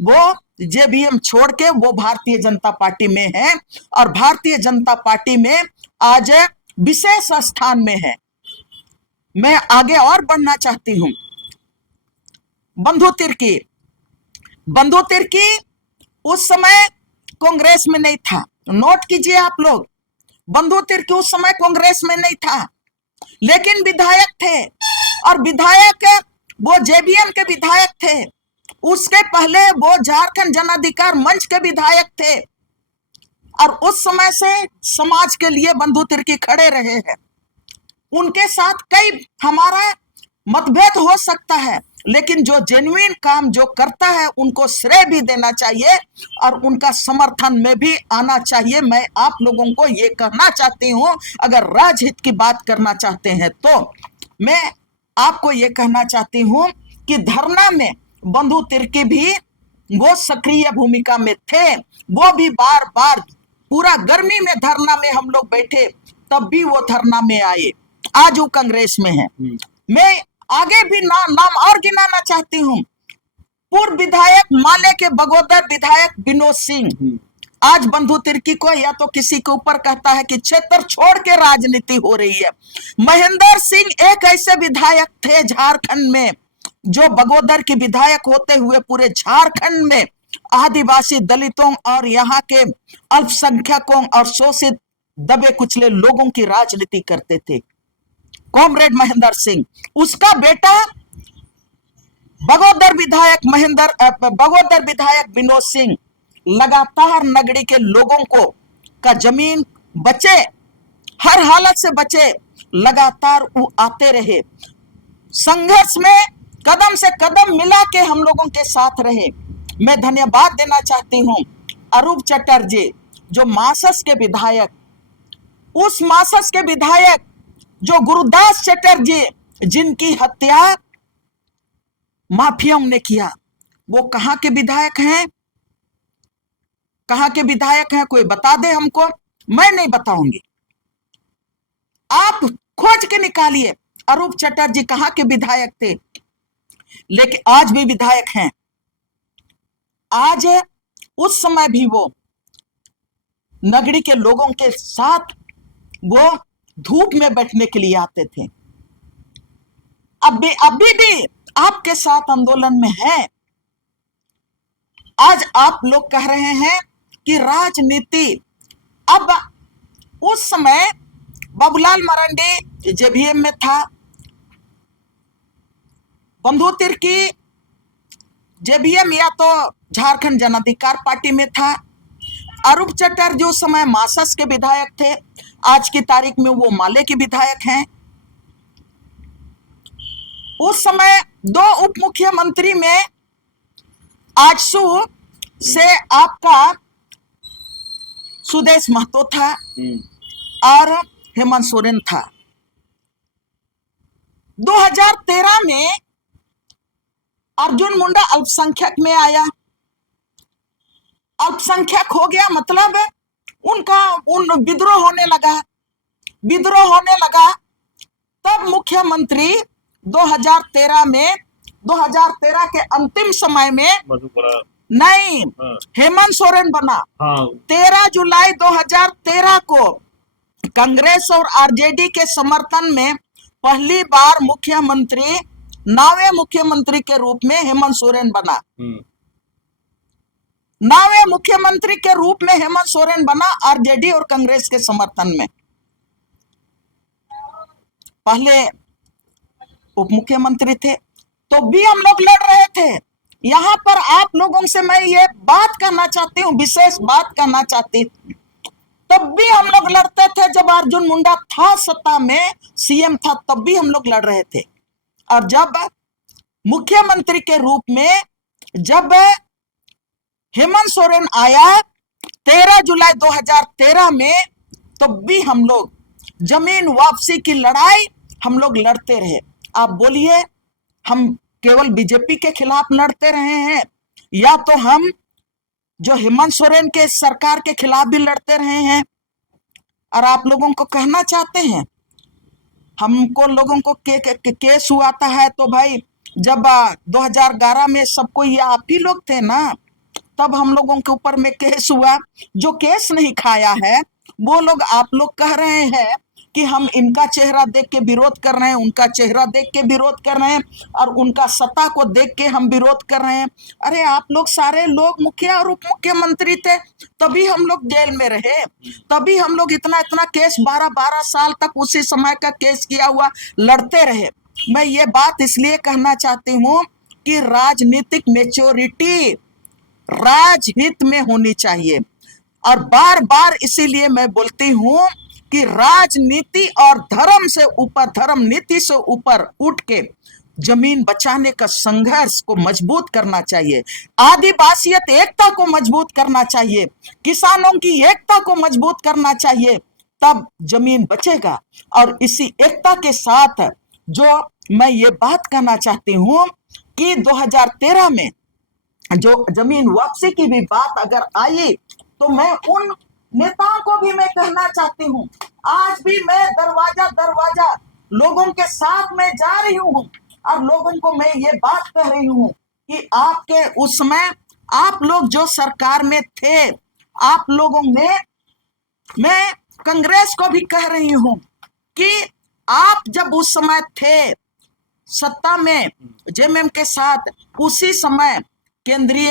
वो जेबीएम छोड़ के वो भारतीय जनता पार्टी में है और भारतीय जनता पार्टी में आज विशेष स्थान में है। मैं आगे और बढ़ना चाहती हूं। बंधु तिर्की उस समय कांग्रेस में नहीं था। नोट कीजिए आप लोग, बंधु तिर्की उस समय कांग्रेस में नहीं था, लेकिन विधायक थे और विधायक वो जेबीएम के विधायक थे। उसके पहले वो झारखंड जन अधिकार मंच के विधायक थे और उस समय से समाज के लिए बंधु तिर्की खड़े रहे हैं। उनके साथ कई हमारा मतभेद हो सकता है, लेकिन जो जेन्युइन काम जो करता है उनको श्रेय भी देना चाहिए और उनका समर्थन में भी आना चाहिए। मैं आप लोगों को ये कहना चाहती हूँ, अगर राजहित की बात करना चाहते हैं तो मैं आपको ये कहना चाहती हूँ कि धरना में बंधु तिर्की भी वो सक्रिय भूमिका में थे। वो भी बार बार पूरा गर्मी में धरना में हम लोग बैठे तब भी वो धरना में आए। आज वो कांग्रेस में है। मैं आगे भी नाम और गिनाना चाहती हूँ। पूर्व विधायक माले के बगोदर विधायक विनोद सिंह आज बंधु तिर्की को या तो किसी के ऊपर कहता है कि क्षेत्र छोड़ के राजनीति हो रही है। महेंद्र सिंह एक ऐसे विधायक थे झारखंड में जो बगोदर के विधायक होते हुए पूरे झारखंड में आदिवासी, दलितों और यहाँ के अल्पसंख्यकों और शोषित दबे कुचले लोगों की राजनीति करते थे। कॉमरेड महेंद्र सिंह, उसका बेटा बगोदर विधायक विनोद सिंह लगातार नगड़ी के लोगों को का जमीन बचे, हर हालत से बचे, लगातार वो आते रहे, संघर्ष में कदम से कदम मिला के हम लोगों के साथ रहे। मैं धन्यवाद देना चाहती हूँ अरूप चटर्जी जो मासस के विधायक, उस मासस के विधायक जो गुरुदास चटर्जी जिनकी हत्या माफियाओं ने किया, वो कहाँ के विधायक हैं? कहाँ के विधायक हैं? कोई बता दे हमको। मैं नहीं बताऊंगी, आप खोज के निकालिए अरूप चटर्जी कहाँ के विधायक थे, लेकिन आज भी विधायक हैं। आज उस समय भी वो नगड़ी के लोगों के साथ वो धूप में बैठने के लिए आते थे। अभी भी आपके साथ आंदोलन में है। आज आप लोग कह रहे हैं कि राजनीति, अब उस समय बाबूलाल मरांडी जेबीएम में था, बंधु तिर्की जेबीएम या तो झारखंड जन अधिकार पार्टी में था, अरूप चटर्जी उस समय मासस के विधायक थे, आज की तारीख में वो माले के विधायक हैं। उस समय दो उप मुख्यमंत्री में आजसू से आपका सुदेश महतो था और हेमंत सोरेन था। 2013 में अर्जुन मुंडा अल्पसंख्यक में आया। अल्पसंख्यक हो गया मतलब उन विद्रोह होने लगा। तब मुख्यमंत्री 2013 के अंतिम समय में नहीं, हेमंत सोरेन बना। 13 जुलाई 2013 को कांग्रेस और आरजेडी के समर्थन में पहली बार नावे मुख्यमंत्री के रूप में हेमंत सोरेन बना। नावे मुख्यमंत्री के रूप में हेमंत सोरेन बना आरजेडी और कांग्रेस के समर्थन में। पहले उप मुख्यमंत्री थे तो भी हम लोग लड़ रहे थे। यहाँ पर आप लोगों से मैं ये बात करना चाहती हूँ, विशेष बात करना चाहती हूँ, तब भी हम लोग लड़ते थे। जब अर्जुन मुंडा था सत्ता में, सीएम था, तब भी हम लोग लड़ रहे थे। और जब मुख्यमंत्री के रूप में जब हेमंत सोरेन आया 13 जुलाई 2013 में, तो भी हम लोग जमीन वापसी की लड़ाई हम लोग लड़ते रहे। आप बोलिए, हम केवल बीजेपी के खिलाफ लड़ते रहे हैं या तो हम जो हेमंत सोरेन के सरकार के खिलाफ भी लड़ते रहे हैं? और आप लोगों को कहना चाहते हैं, हमको लोगों को केस हुआ था है तो भाई जब 2011 में सबको, ये आप ही लोग थे ना, तब हम लोगों के ऊपर में केस हुआ। जो केस नहीं खाया है वो लोग, आप लोग कह रहे हैं कि हम इनका चेहरा देख के विरोध कर रहे हैं, उनका चेहरा देख के विरोध कर रहे हैं और उनका सत्ता को देख के हम विरोध कर रहे हैं। अरे आप लोग सारे लोग मुखिया और उप मुख्यमंत्री थे, तभी हम लोग जेल में रहे, तभी हम लोग इतना इतना केस 12-12 साल तक उसी समय का केस किया हुआ लड़ते रहे। मैं ये बात इसलिए कहना चाहती हूँ कि राजनीतिक मैच्योरिटी राजहित में होनी चाहिए। और बार बार इसीलिए मैं बोलती हूं कि राजनीति और धर्म से ऊपर, धर्म नीति से ऊपर उठ के जमीन बचाने का संघर्ष को मजबूत करना चाहिए, आदिवासियत एकता को मजबूत करना चाहिए, किसानों की एकता को मजबूत करना चाहिए, तब जमीन बचेगा। और इसी एकता के साथ जो मैं ये बात कहना चाहती हूं कि 2013 में जो जमीन वापसी की भी बात अगर आई, तो मैं उन नेताओं को भी मैं कहना चाहती हूँ, आज भी मैं दरवाजा दरवाजा लोगों के साथ में जा रही हूँ और लोगों को मैं ये बात कह रही हूँ कि आपके उस समय आप लोग जो सरकार में थे, आप लोगों ने, मैं कांग्रेस को भी कह रही हूँ कि आप जब उस समय थे सत्ता में जेएमएम के साथ, उसी समय केंद्रीय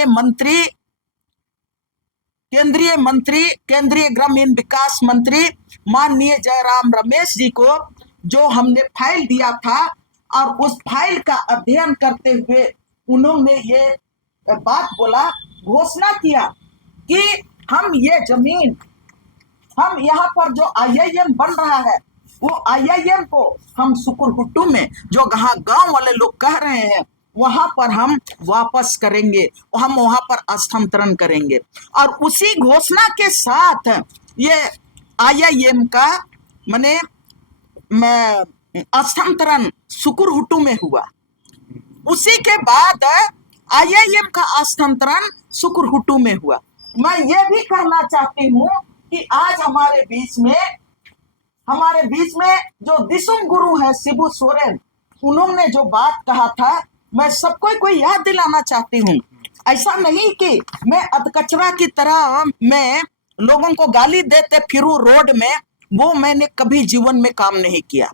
ग्रामीण विकास मंत्री माननीय जयराम रमेश जी को जो हमने फाइल दिया था, और उस फाइल का अध्ययन करते हुए उन्होंने ये बात बोला, घोषणा किया कि हम ये जमीन, हम यहाँ पर जो आईआईएम बन रहा है, वो आईआईएम को हम सुकुरहुट्टू में, जो गांव वाले लोग कह रहे हैं, वहां पर हम वापस करेंगे, हम वहां पर स्थानांतरण करेंगे। और उसी घोषणा के साथ ये आईआईएम का माने स्थानांतरण सुकुरहुट्टू में हुआ। उसी के बाद आईआईएम का स्थानांतरण सुकुरहुट्टू में हुआ। मैं ये भी कहना चाहती हूँ कि आज हमारे बीच में जो दिसुम गुरु है शिबू सोरेन, उन्होंने जो बात कहा था, मैं सबको याद दिलाना चाहती हूँ। ऐसा नहीं कि मैं अधकचरा की तरह मैं लोगों को गाली देते फिरूं रोड में, वो मैंने कभी जीवन में काम नहीं किया।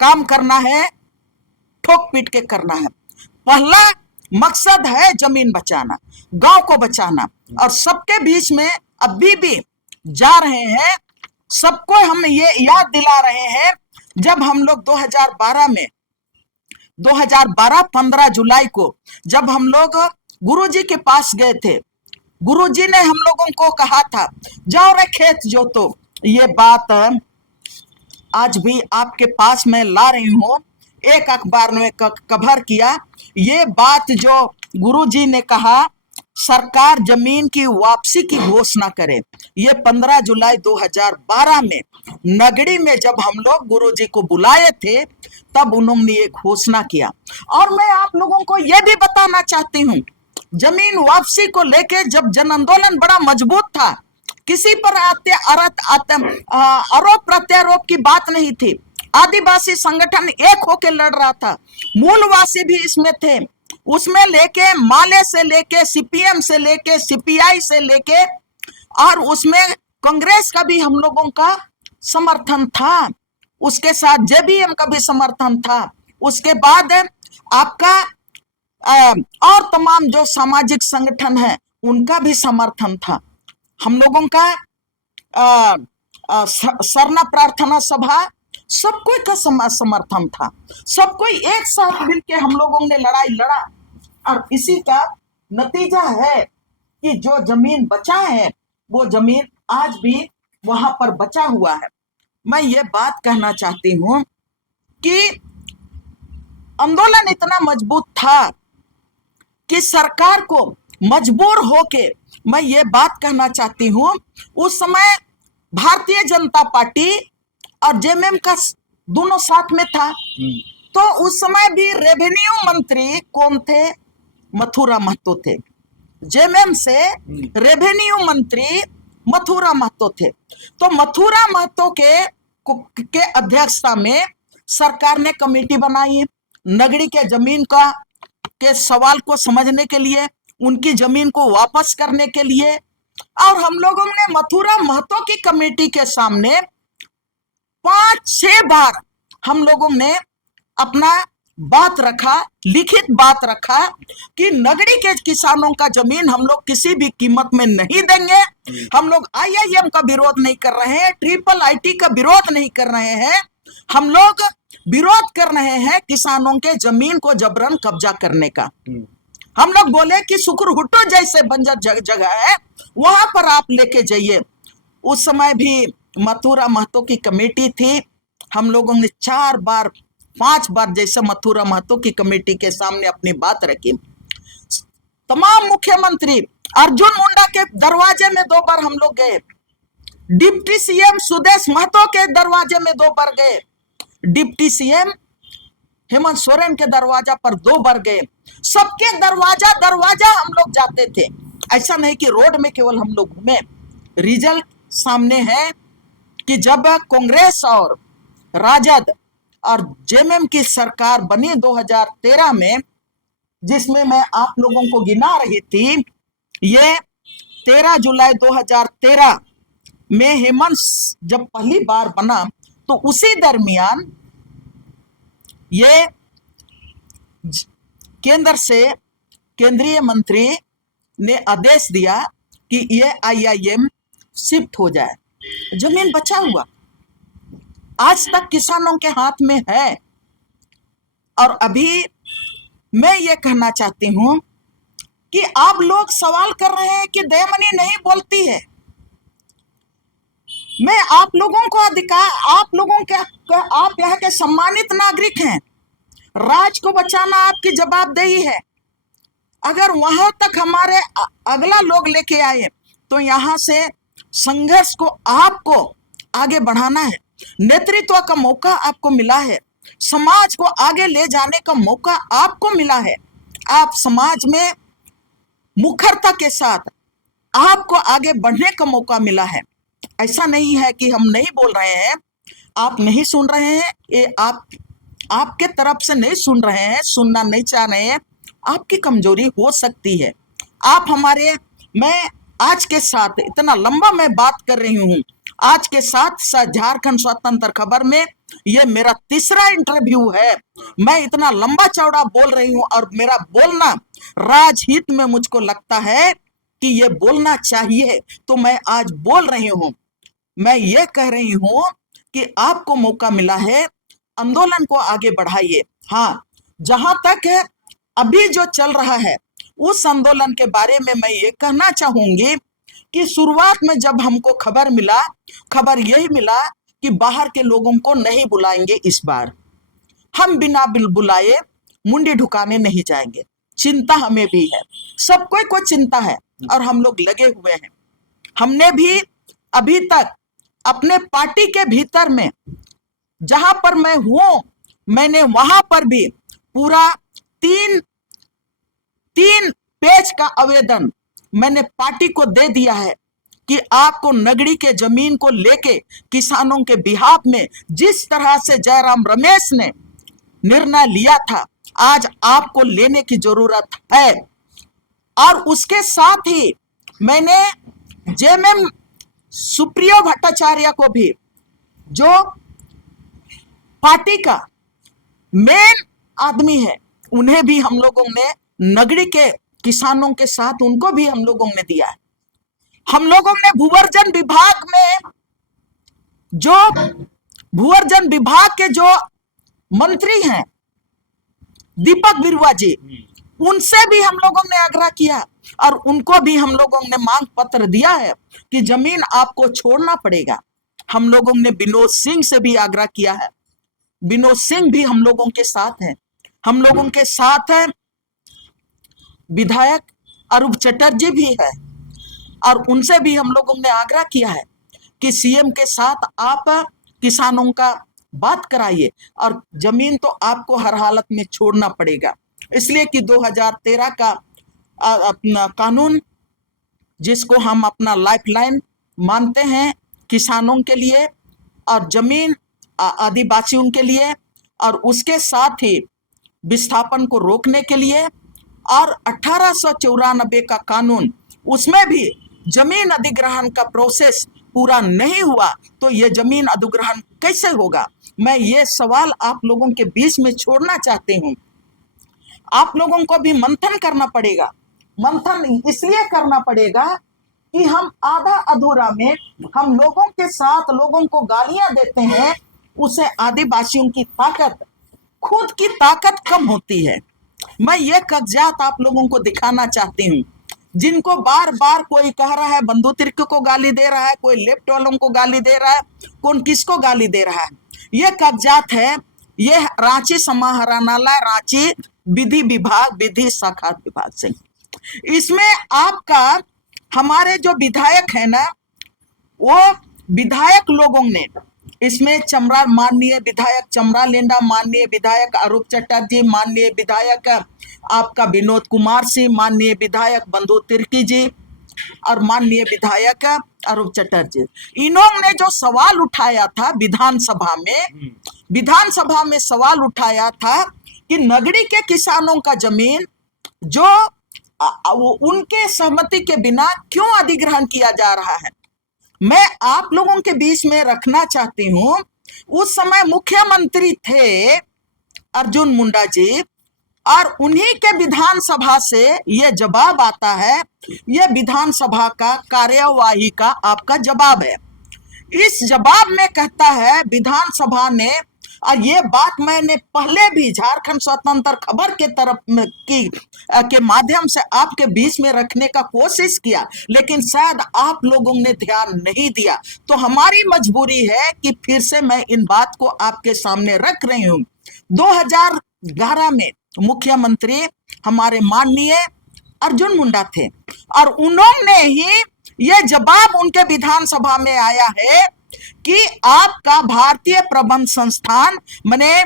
काम करना है, ठोक पीट के करना है। पहला मकसद है जमीन बचाना, गांव को बचाना, और सबके बीच में अभी भी जा रहे हैं। सबको हम ये याद दिला रहे हैं, जब हम लोग 2012 15 जुलाई को जब हम लोग गुरुजी के पास गए थे, गुरुजी ने हम लोगों को कहा था जाओ रे खेत जोतो। ये बात आज भी आपके पास मैं ला रही हूँ, एक अखबार में कवर किया। ये बात जो गुरुजी ने कहा, सरकार जमीन की वापसी की घोषणा करे, ये 15 जुलाई 2012 में नगड़ी में जब हम लोग गुरुजी को बुलाए थे, तब उन्होंने ये घोषणा किया। और मैं आप लोगों को ये भी बताना चाहती हूँ, जमीन वापसी को लेके जब जन आंदोलन बड़ा मजबूत था, किसी पर आरोप प्रत्यारोप की बात नहीं थी, आदिवासी संगठन एक होके लड़ रहा था, मूलवासी भी इसमें थे, उसमें लेके माले से लेके सीपीएम से लेके सीपीआई से लेके, और उसमें कांग्रेस का भी हम लोगों का समर्थन था, उसके साथ जेबीएम का भी समर्थन था, उसके बाद आपका और तमाम जो सामाजिक संगठन है उनका भी समर्थन था। हम लोगों का सरना प्रार्थना सभा, सब कोई का समर्थन था, सब कोई एक साथ मिलके हम लोगों ने लड़ाई लड़ा, और इसी का नतीजा है कि जो जमीन बचा है वो जमीन आज भी वहां पर बचा हुआ है। मैं ये बात कहना चाहती हूँ कि आंदोलन इतना मजबूत था कि सरकार को मजबूर होके मैं ये बात कहना चाहती हूँ, उस समय भारतीय जनता पार्टी और जेएमएम का दोनों साथ में था। तो उस समय भी रेवेन्यू मंत्री कौन थे? मथुरा महतो थे। जेएमएम से रेवेन्यू मंत्री मथुरा महतो थे। तो मथुरा महतो के अध्यक्षता में सरकार ने कमेटी बनाई नगरी के जमीन के सवाल को समझने के लिए, उनकी जमीन को वापस करने के लिए। और हम लोगों ने मथुरा महतो की कमेटी के सामने 5-6 बार हम लोगों ने अपना बात रखा, लिखित बात रखा कि नगरी के किसानों का जमीन हम लोग किसी भी कीमत में नहीं देंगे। हम लोग आईआईएम का विरोध नहीं कर रहे हैं, ट्रिपल आईटी का विरोध नहीं कर रहे हैं, हम लोग विरोध कर रहे हैं किसानों के जमीन को जबरन कब्जा करने का। हम लोग बोले कि सुकुरहुट्टो जैसे बंजर जगह है, वहां पर आप लेके जाइए। उस समय भी मथुरा महतो की कमेटी थी। हम लोगों ने 4-5 बार जैसे मथुरा महतो की कमेटी के सामने अपनी बात रखी। तमाम मुख्यमंत्री अर्जुन मुंडा के दरवाजे में 2 बार हम लोग गए, डिप्टी सीएम सुदेश महतो के दरवाजे में 2 बार गए, डिप्टी सीएम हेमंत सोरेन के दरवाजा पर 2 बार गए। सबके दरवाजा हम लोग जाते थे। ऐसा नहीं कि रोड में केवल हम लोग घूमे। रिजल्ट सामने है कि जब कांग्रेस और राजद और जेएमएम की सरकार बनी 2013 में, जिसमें मैं आप लोगों को गिना रही थी, ये 13 जुलाई 2013 में हेमंत जब पहली बार बना, तो उसी दरमियान ये केंद्र से केंद्रीय मंत्री ने आदेश दिया कि ये आईआईएम शिफ्ट हो जाए। जमीन बचा हुआ आज तक किसानों के हाथ में है। और अभी मैं ये कहना चाहती हूं कि आप लोग सवाल कर रहे हैं कि दयामनी नहीं बोलती है। मैं आप लोगों को अधिकार, आप लोगों के, आप यहाँ के सम्मानित नागरिक हैं, राज को बचाना आपकी जवाबदेही है। अगर वहां तक हमारे अगला लोग लेके आए तो यहाँ से संघर्ष को आपको आगे बढ़ाना है। नेतृत्व का मौका आपको मिला है, समाज को आगे ले जाने का मौका आपको मिला है। आप समाज में मुखरता के साथ आपको आगे बढ़ने का मौका मिला है। ऐसा नहीं है कि हम नहीं बोल रहे हैं, आप नहीं सुन रहे हैं, ये आपके तरफ से नहीं सुन रहे हैं, सुनना नहीं चाह रहे हैं, आपकी कमजोरी हो सकती है। आप हमारे, मैं आज के साथ इतना लंबा मैं बात कर रही हूँ, आज के साथ झारखंड स्वतंत्र खबर में ये मेरा तीसरा इंटरव्यू है। मैं इतना लंबा चौड़ा बोल रही हूँ और मेरा बोलना राजहित में मुझको लगता है कि ये बोलना चाहिए, तो मैं आज बोल रही हूँ। मैं ये कह रही हूँ कि आपको मौका मिला है, आंदोलन को आगे बढ़ाइए। हाँ, जहां तक है अभी जो चल रहा है उस आंदोलन के बारे में मैं ये कहना चाहूंगी कि शुरुआत में जब हमको खबर यही मिला कि बाहर के लोगों को नहीं बुलाएंगे, इस बार हम बिना बुलाए मुंडी ढुकाने नहीं जाएंगे। चिंता हमें भी है, सबको को चिंता है और हम लोग लगे हुए हैं। हमने भी अभी तक अपने पार्टी के भीतर में जहां पर मैं हूं, मैंने वहां पर भी पूरा 3 पेज का आवेदन मैंने पार्टी को दे दिया है कि आपको नगरी के जमीन को लेके किसानों के बिहाफ में जिस तरह से जयराम रमेश ने निर्णय लिया था, आज आपको लेने की जरूरत है। और उसके साथ ही मैंने जेएमएम सुप्रियो भट्टाचार्य को भी, जो पार्टी का मेन आदमी है, उन्हें भी हम लोगों ने नगरी के किसानों के साथ उनको भी हम लोगों ने दिया है। हम लोगों ने भूवर्जन विभाग में भूवर्जन विभाग के जो मंत्री हैं दीपक बिरुआ जी, उनसे भी हम लोगों ने आग्रह किया और उनको भी हम लोगों ने मांग पत्र दिया है कि जमीन आपको छोड़ना पड़ेगा। हम लोगों ने विनोद सिंह से भी आग्रह किया है, विनोद सिंह भी हम लोगों के साथ हैं। हम लोगों के साथ है विधायक अरूप चटर्जी भी है, और उनसे भी हम लोगों ने आग्रह किया है कि सीएम के साथ आप किसानों का बात कराइए और जमीन तो आपको हर हालत में छोड़ना पड़ेगा, इसलिए कि 2013 का अपना कानून जिसको हम अपना लाइफलाइन मानते हैं किसानों के लिए और जमीन आदिवासियों के लिए, और उसके साथ ही विस्थापन को रोकने के लिए, और 1894 का कानून उसमें भी जमीन अधिग्रहण का प्रोसेस पूरा नहीं हुआ तो ये जमीन अधिग्रहण कैसे होगा। मैं ये सवाल आप लोगों के बीच में छोड़ना चाहती हूँ। आप लोगों को भी मंथन करना पड़ेगा। मंथन इसलिए करना पड़ेगा कि हम आधा अधूरा में हम लोगों के साथ लोगों को गालियां देते हैं, उसे आदिवासियों की ताकत, खुद की ताकत कम होती है। मैं ये कागजात आप लोगों को दिखाना चाहती हूँ, जिनको बार बार कोई कह रहा है बंधु तिर्क को गाली दे रहा है, कोई लेफ्ट वालों को गाली दे रहा है, कौन किसको गाली दे रहा है। ये कागजात है, ये रांची समाहरणालय, रांची विधि विभाग, विधि शाखा विभाग से। इसमें आपका हमारे जो विधायक है ना, वो विधायक लोगों ने इसमें चमरा, माननीय विधायक चमरा लेंडा, माननीय विधायक अरूप चटर्जी, माननीय विधायक आपका विनोद कुमार सिंह, माननीय विधायक बंधु तिर्की जी और माननीय विधायक अरूप चटर्जी, इन्होंने जो सवाल उठाया था विधानसभा में सवाल उठाया था कि नगड़ी के किसानों का जमीन जो उनके सहमति के बिना क्यों अधिग्रहण किया जा रहा है। मैं आप लोगों के बीच में रखना चाहती हूँ, उस समय मुख्यमंत्री थे अर्जुन मुंडा जी, और उन्हीं के विधानसभा से ये जवाब आता है, ये विधानसभा का कार्यवाही का आपका जवाब है। इस जवाब में कहता है विधानसभा ने, और ये बात मैंने पहले भी झारखंड स्वतंत्र खबर के तरफ के माध्यम से आपके बीच में रखने का कोशिश किया, लेकिन शायद आप लोगों ने ध्यान नहीं दिया, तो हमारी मजबूरी है कि फिर से मैं इन बात को आपके सामने रख रही हूँ। 2011 में मुख्यमंत्री हमारे माननीय अर्जुन मुंडा थे, और उन्होंने ही ये जवाब उनके विधानसभा में आया है कि आपका भारतीय प्रबंध संस्थान माने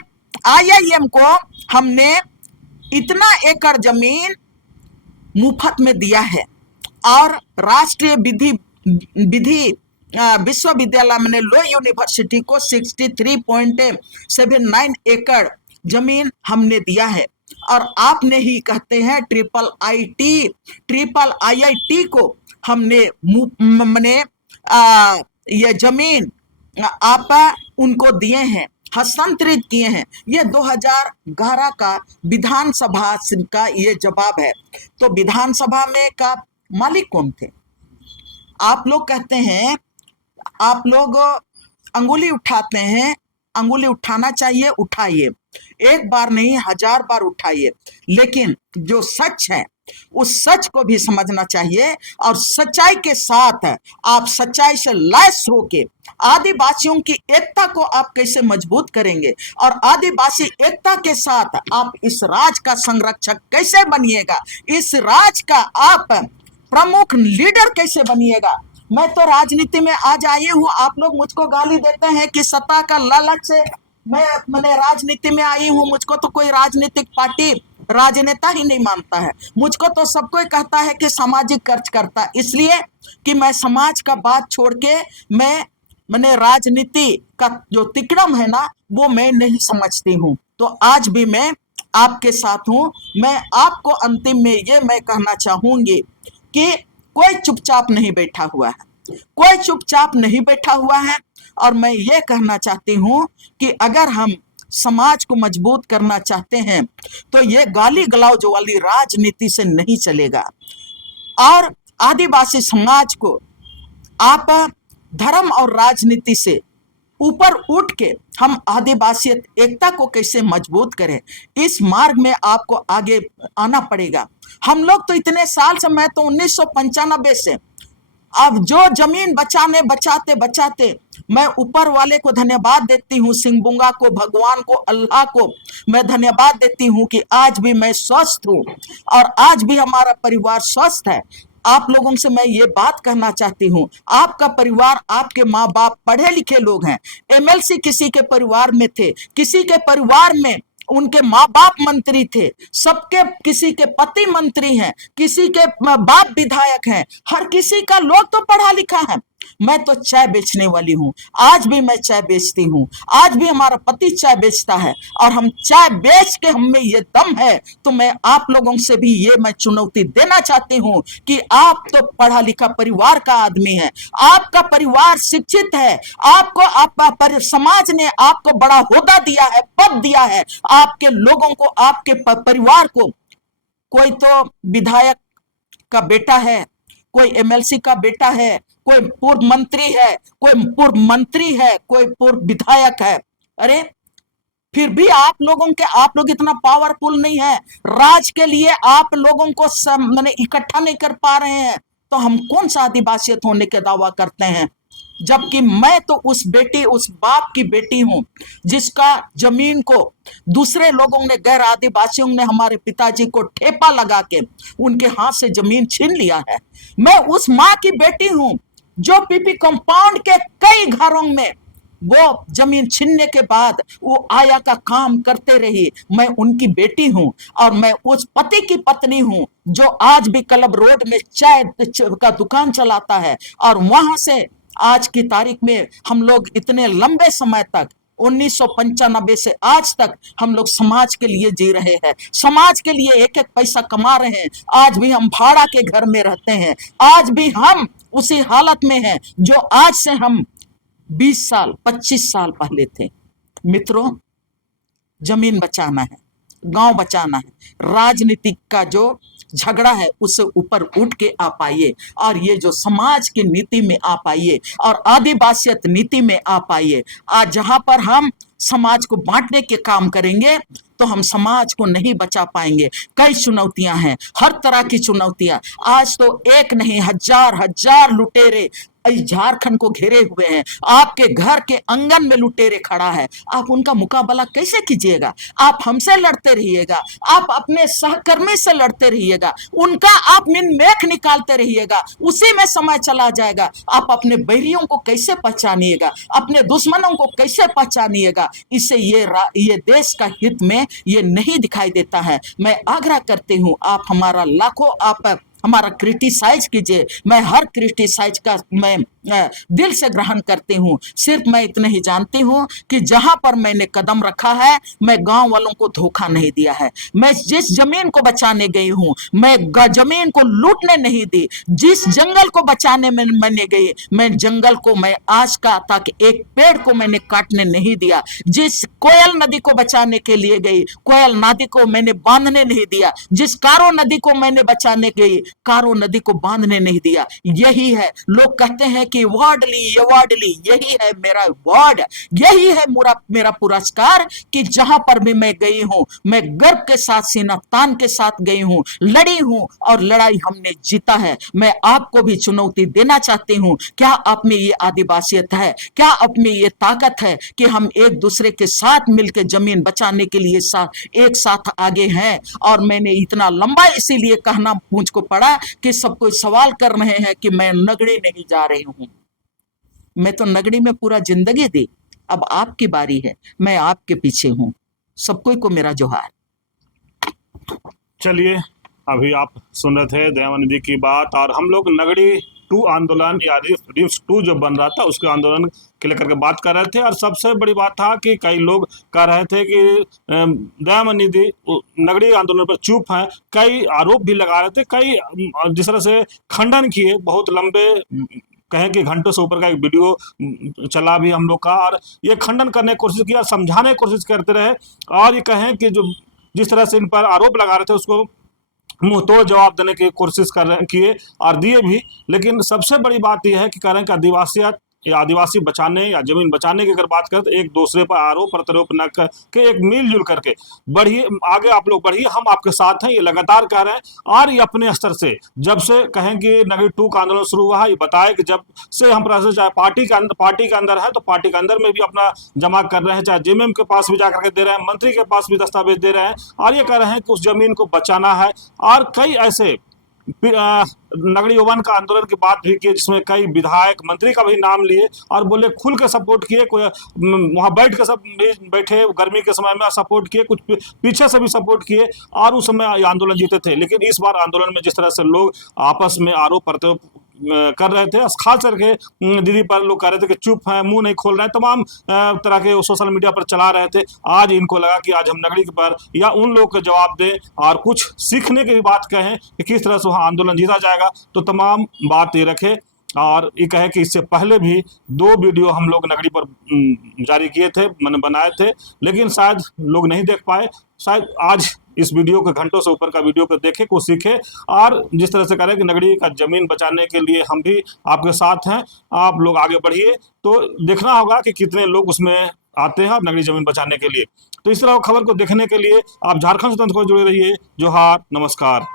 IIM को हमने इतना एकड़ जमीन मुफ्त में दिया है, और राष्ट्रीय विधि विश्वविद्यालय मैंने लो यूनिवर्सिटी को 63.79 एकड़ जमीन हमने दिया है, और आपने ही कहते हैं ट्रिपल IIT को हमने मैंने ये जमीन आप उनको दिए हैं, हस्तांतरित किए हैं। ये 2011 का विधानसभा का ये जवाब है। तो विधानसभा में का मालिक कौन थे? आप लोग कहते हैं, आप लोग अंगुली उठाते हैं, अंगुली उठाना चाहिए, उठाइए, एक बार नहीं 1000 बार उठाइए, लेकिन जो सच है उस सच को भी समझना चाहिए, और सच्चाई के साथ आप सच्चाई से लैस होके आदिवासियों की एकता को आप कैसे मजबूत करेंगे, और आदिवासी एकता के साथ आप इस राज का संरक्षक कैसे बनिएगा, इस राज का आप प्रमुख लीडर कैसे बनिएगा। मैं तो राजनीति में आज आई हूँ, आप लोग मुझको गाली देते हैं कि सत्ता का लालच से मैंने राजनीति में आई हूँ। मुझको तो कोई राजनीतिक पार्टी राजनेता ही नहीं मानता है, मुझको तो सब कोई कहता है कि सामाजिक कार्यकर्ता, इसलिए कि मैं समाज का बात छोड़ के मैंने राजनीति का जो तिकड़म है ना वो मैं नहीं समझती हूँ। तो आज भी मैं आपके साथ हूँ। मैं आपको अंतिम में ये मैं कहना चाहूंगी कि कोई चुपचाप नहीं बैठा हुआ है, कोई चुपचाप नहीं बैठा हुआ है, और मैं ये कहना चाहती हूँ कि अगर हम समाज को मजबूत करना चाहते हैं तो ये गाली गलौज वाली राजनीति से नहीं चलेगा, और आदिवासी समाज को आप धर्म और राजनीति से ऊपर उठ के हम आदिवासी एकता को कैसे मजबूत करें, इस मार्ग में आपको आगे आना पड़ेगा। हम लोग तो इतने साल से, मैं तो 1995 से अब जो जमीन बचाते मैं ऊपर वाले को धन्यवाद देती हूँ, सिंहबुंगा को, भगवान को, अल्लाह को मैं धन्यवाद देती हूँ कि आज भी मैं स्वस्थ हूँ और आज भी हमारा परिवार स्वस्थ है। आप लोगों से मैं ये बात कहना चाहती हूँ, आपका परिवार, आपके माँ बाप पढ़े लिखे लोग हैं। एमएलसी किसी के परिवार में थे, किसी के परिवार में उनके माँ बाप मंत्री थे, सबके, किसी के पति मंत्री हैं, किसी के बाप विधायक हैं, हर किसी का लोग तो पढ़ा लिखा है। मैं तो चाय बेचने वाली हूँ, आज भी मैं चाय बेचती हूँ, आज भी हमारा पति चाय बेचता है, और हम चाय बेच के हम में ये दम है। तो मैं आप लोगों से भी ये मैं चुनौती देना चाहती हूँ कि आप तो पढ़ा लिखा परिवार का आदमी है, आपका परिवार शिक्षित है, आपको समाज ने आपको बड़ा होदा दिया है, पद दिया है, आपके लोगों को, आपके परिवार को, कोई तो विधायक का बेटा है, कोई एमएलसी का बेटा है, कोई पूर्व मंत्री है, कोई पूर्व मंत्री है, कोई पूर्व विधायक है। अरे फिर भी आप लोग इतना पावरफुल नहीं है, राज के लिए आप लोगों को मैंने इकट्ठा नहीं कर पा रहे हैं, तो हम कौन सा आदिवासियत होने के दावा करते हैं? जबकि मैं तो उस बाप की बेटी हूं जिसका जमीन को दूसरे लोगों ने, गैर आदिवासियों ने हमारे पिताजी को ठेपा लगा के उनके हाथ से जमीन छीन लिया है। मैं उस माँ की बेटी हूं जो पीपी कंपाउंड के कई घरों में वो जमीन छीनने के बाद वो आया का काम करते रही। मैं उनकी बेटी हूं, और मैं उस पति की पत्नी हूं जो आज भी क्लब रोड में चाय का दुकान चलाता है, और वहां से आज की तारीख में हम लोग इतने लंबे समय तक 1995 से आज तक हम लोग समाज के लिए जी रहे हैं, समाज के लिए एक एक पैसा कमा रहे हैं। आज भी हम भाड़ा के घर में रहते हैं, आज भी हम उसी हालत में हैं जो आज से हम 20 साल 25 साल पहले थे। मित्रों, जमीन बचाना है, गांव बचाना है, राजनीति का जो झगड़ा है उससे ऊपर उठ के आप आइए, और ये जो समाज की नीति में आप आइए, और आदिवासियत नीति में आप आइए। आज जहां पर हम समाज को बांटने के काम करेंगे तो हम समाज को नहीं बचा पाएंगे। कई चुनौतियां हैं, हर तरह की चुनौतियां। आज तो एक नहीं, हजार हजार लुटेरे झारखंड को घेरे हुए हैं, आपके घर के आंगन में लुटेरे खड़ा है। आप उनका मुकाबला कैसे कीजिएगा? आप हमसे लड़ते रहिएगा, आप अपने सहकर्मी से लड़ते रहिएगा, उनका आप मेख निकालते रहिएगा, उसी में समय चला जाएगा। आप अपने बैरियों को कैसे पहचानिएगा? अपने दुश्मनों को कैसे पहचानिएगा? इससे ये देश का हित में ये नहीं दिखाई देता है। मैं आग्रह करती हूँ, आप हमारा लाखों आप हमारा क्रिटिसाइज कीजिए। मैं हर क्रिटिसाइज का मैं दिल से ग्रहण करती हूँ। सिर्फ मैं इतने ही जानती हूँ कि जहां पर मैंने कदम रखा है, मैं गांव वालों को धोखा नहीं दिया है। मैं जिस जमीन को बचाने गई हूँ, मैं जमीन को लूटने नहीं दी। जिस जंगल को बचाने में मैंने गई, मैं जंगल को, मैं आज का तक एक पेड़ को मैंने काटने नहीं दिया। जिस कोयल नदी को बचाने के लिए गई, कोयल नदी को मैंने बांधने नहीं दिया। जिस कारो नदी को मैंने बचाने गई, कारो नदी को बांधने नहीं दिया। यही है, लोग कहते हैं कि अवार्ड ली, यही है मेरा अवार्ड, यही है मेरा पुरस्कार कि जहां पर भी मैं गई हूं, मैं गर्व के साथ, सीना तान के साथ गई हूं, लड़ी हूं, और लड़ाई हमने जीता है। मैं आपको भी चुनौती देना चाहती हूं, क्या आप में ये आदिवासियत है? क्या आप में ये ताकत है कि हम एक दूसरे के साथ मिलकर जमीन बचाने के लिए एक साथ आगे हैं? और मैंने इतना लंबा इसीलिए कहना मुझको पड़ा कि सब कोई सवाल कर रहे हैं कि मैं नगड़ी नहीं जा रही हूं। मैं तो नगड़ी में पूरा जिंदगी दी, अब आपकी बारी है, मैं आपके पीछे हूं। सबको को मेरा जोहार। चलिए, अभी आप सुन रहे थे दयानिधि की बात, और हम लोग नगड़ी 2 आंदोलन या रिव्स 2 जो बन रहा था उसके आंदोलन के लेकर के बात कर रहे थे। और सबसे बड़ी बात था कि कई लोग कह रहे थे कि दयानिधि नगड़ी आंदोलन पर चुप हैं, कई आरोप भी लगा रहे थे, कई जिस तरह से खंडन किए, बहुत लंबे कहें कि घंटों से ऊपर का एक वीडियो चला भी हम लोग का, और ये खंडन करने की कोशिश किया, समझाने की कोशिश करते रहे, और ये कहें कि जो जिस तरह से इन पर आरोप लगा रहे थे उसको मुंह तोड़ जवाब देने की कोशिश किए और दिए भी। लेकिन सबसे बड़ी बात यह है कि कह रहे हैं कि आदिवासी बचाने या जमीन बचाने की अगर बात करें तो एक दूसरे पर आरोप प्रत्यारोप न करके एक मिलजुल करके बढ़िए, आगे आप लोग बढ़िए, हम आपके साथ हैं, ये लगातार कह रहे हैं। और ये अपने स्तर से जब से कहें कि नगरी 2 का आंदोलन शुरू हुआ है, ये बताए कि जब से हम प्रोसेस चाहे पार्टी के अंदर है तो पार्टी के अंदर में भी अपना जमा कर रहे हैं, चाहे जेएमएम के पास भी जाकर के दे रहे हैं, मंत्री के पास भी दस्तावेज दे रहे हैं, और ये कह रहे हैं कि उस जमीन को बचाना है। और कई ऐसे नगरी वन का आंदोलन की बात भी की, जिसमें कई विधायक मंत्री का भी नाम लिए और बोले खुल के सपोर्ट किए, कोई वहाँ बैठ के सब भी बैठे गर्मी के समय में सपोर्ट किए, कुछ पीछे से भी सपोर्ट किए और उस समय ये आंदोलन जीते थे। लेकिन इस बार आंदोलन में जिस तरह से लोग आपस में आरोप प्रत्यारोप कर रहे थे, खास करके दीदी पर लोग कह रहे थे कि चुप हैं, मुंह नहीं खोल रहे हैं, तमाम तरह के सोशल मीडिया पर चला रहे थे। आज इनको लगा कि आज हम नगरी पर या उन लोग को जवाब दें और कुछ सीखने की भी बात कहें कि किस तरह से वहाँ आंदोलन जीता जाएगा। तो तमाम बात ये रखे और ये कहे कि इससे पहले भी 2 वीडियो हम लोग नगरी पर जारी किए थे, मैंने बनाए थे, लेकिन शायद लोग नहीं देख पाए। शायद आज इस वीडियो के घंटों से ऊपर का वीडियो को देखे, को सीखे और जिस तरह से करें कि नगरी का जमीन बचाने के लिए हम भी आपके साथ हैं, आप लोग आगे बढ़िए। तो देखना होगा कि कितने लोग उसमें आते हैं और नगरी जमीन बचाने के लिए। तो इस तरह खबर को देखने के लिए आप झारखंड स्वतंत्र को जुड़े रहिए। जोहार, नमस्कार।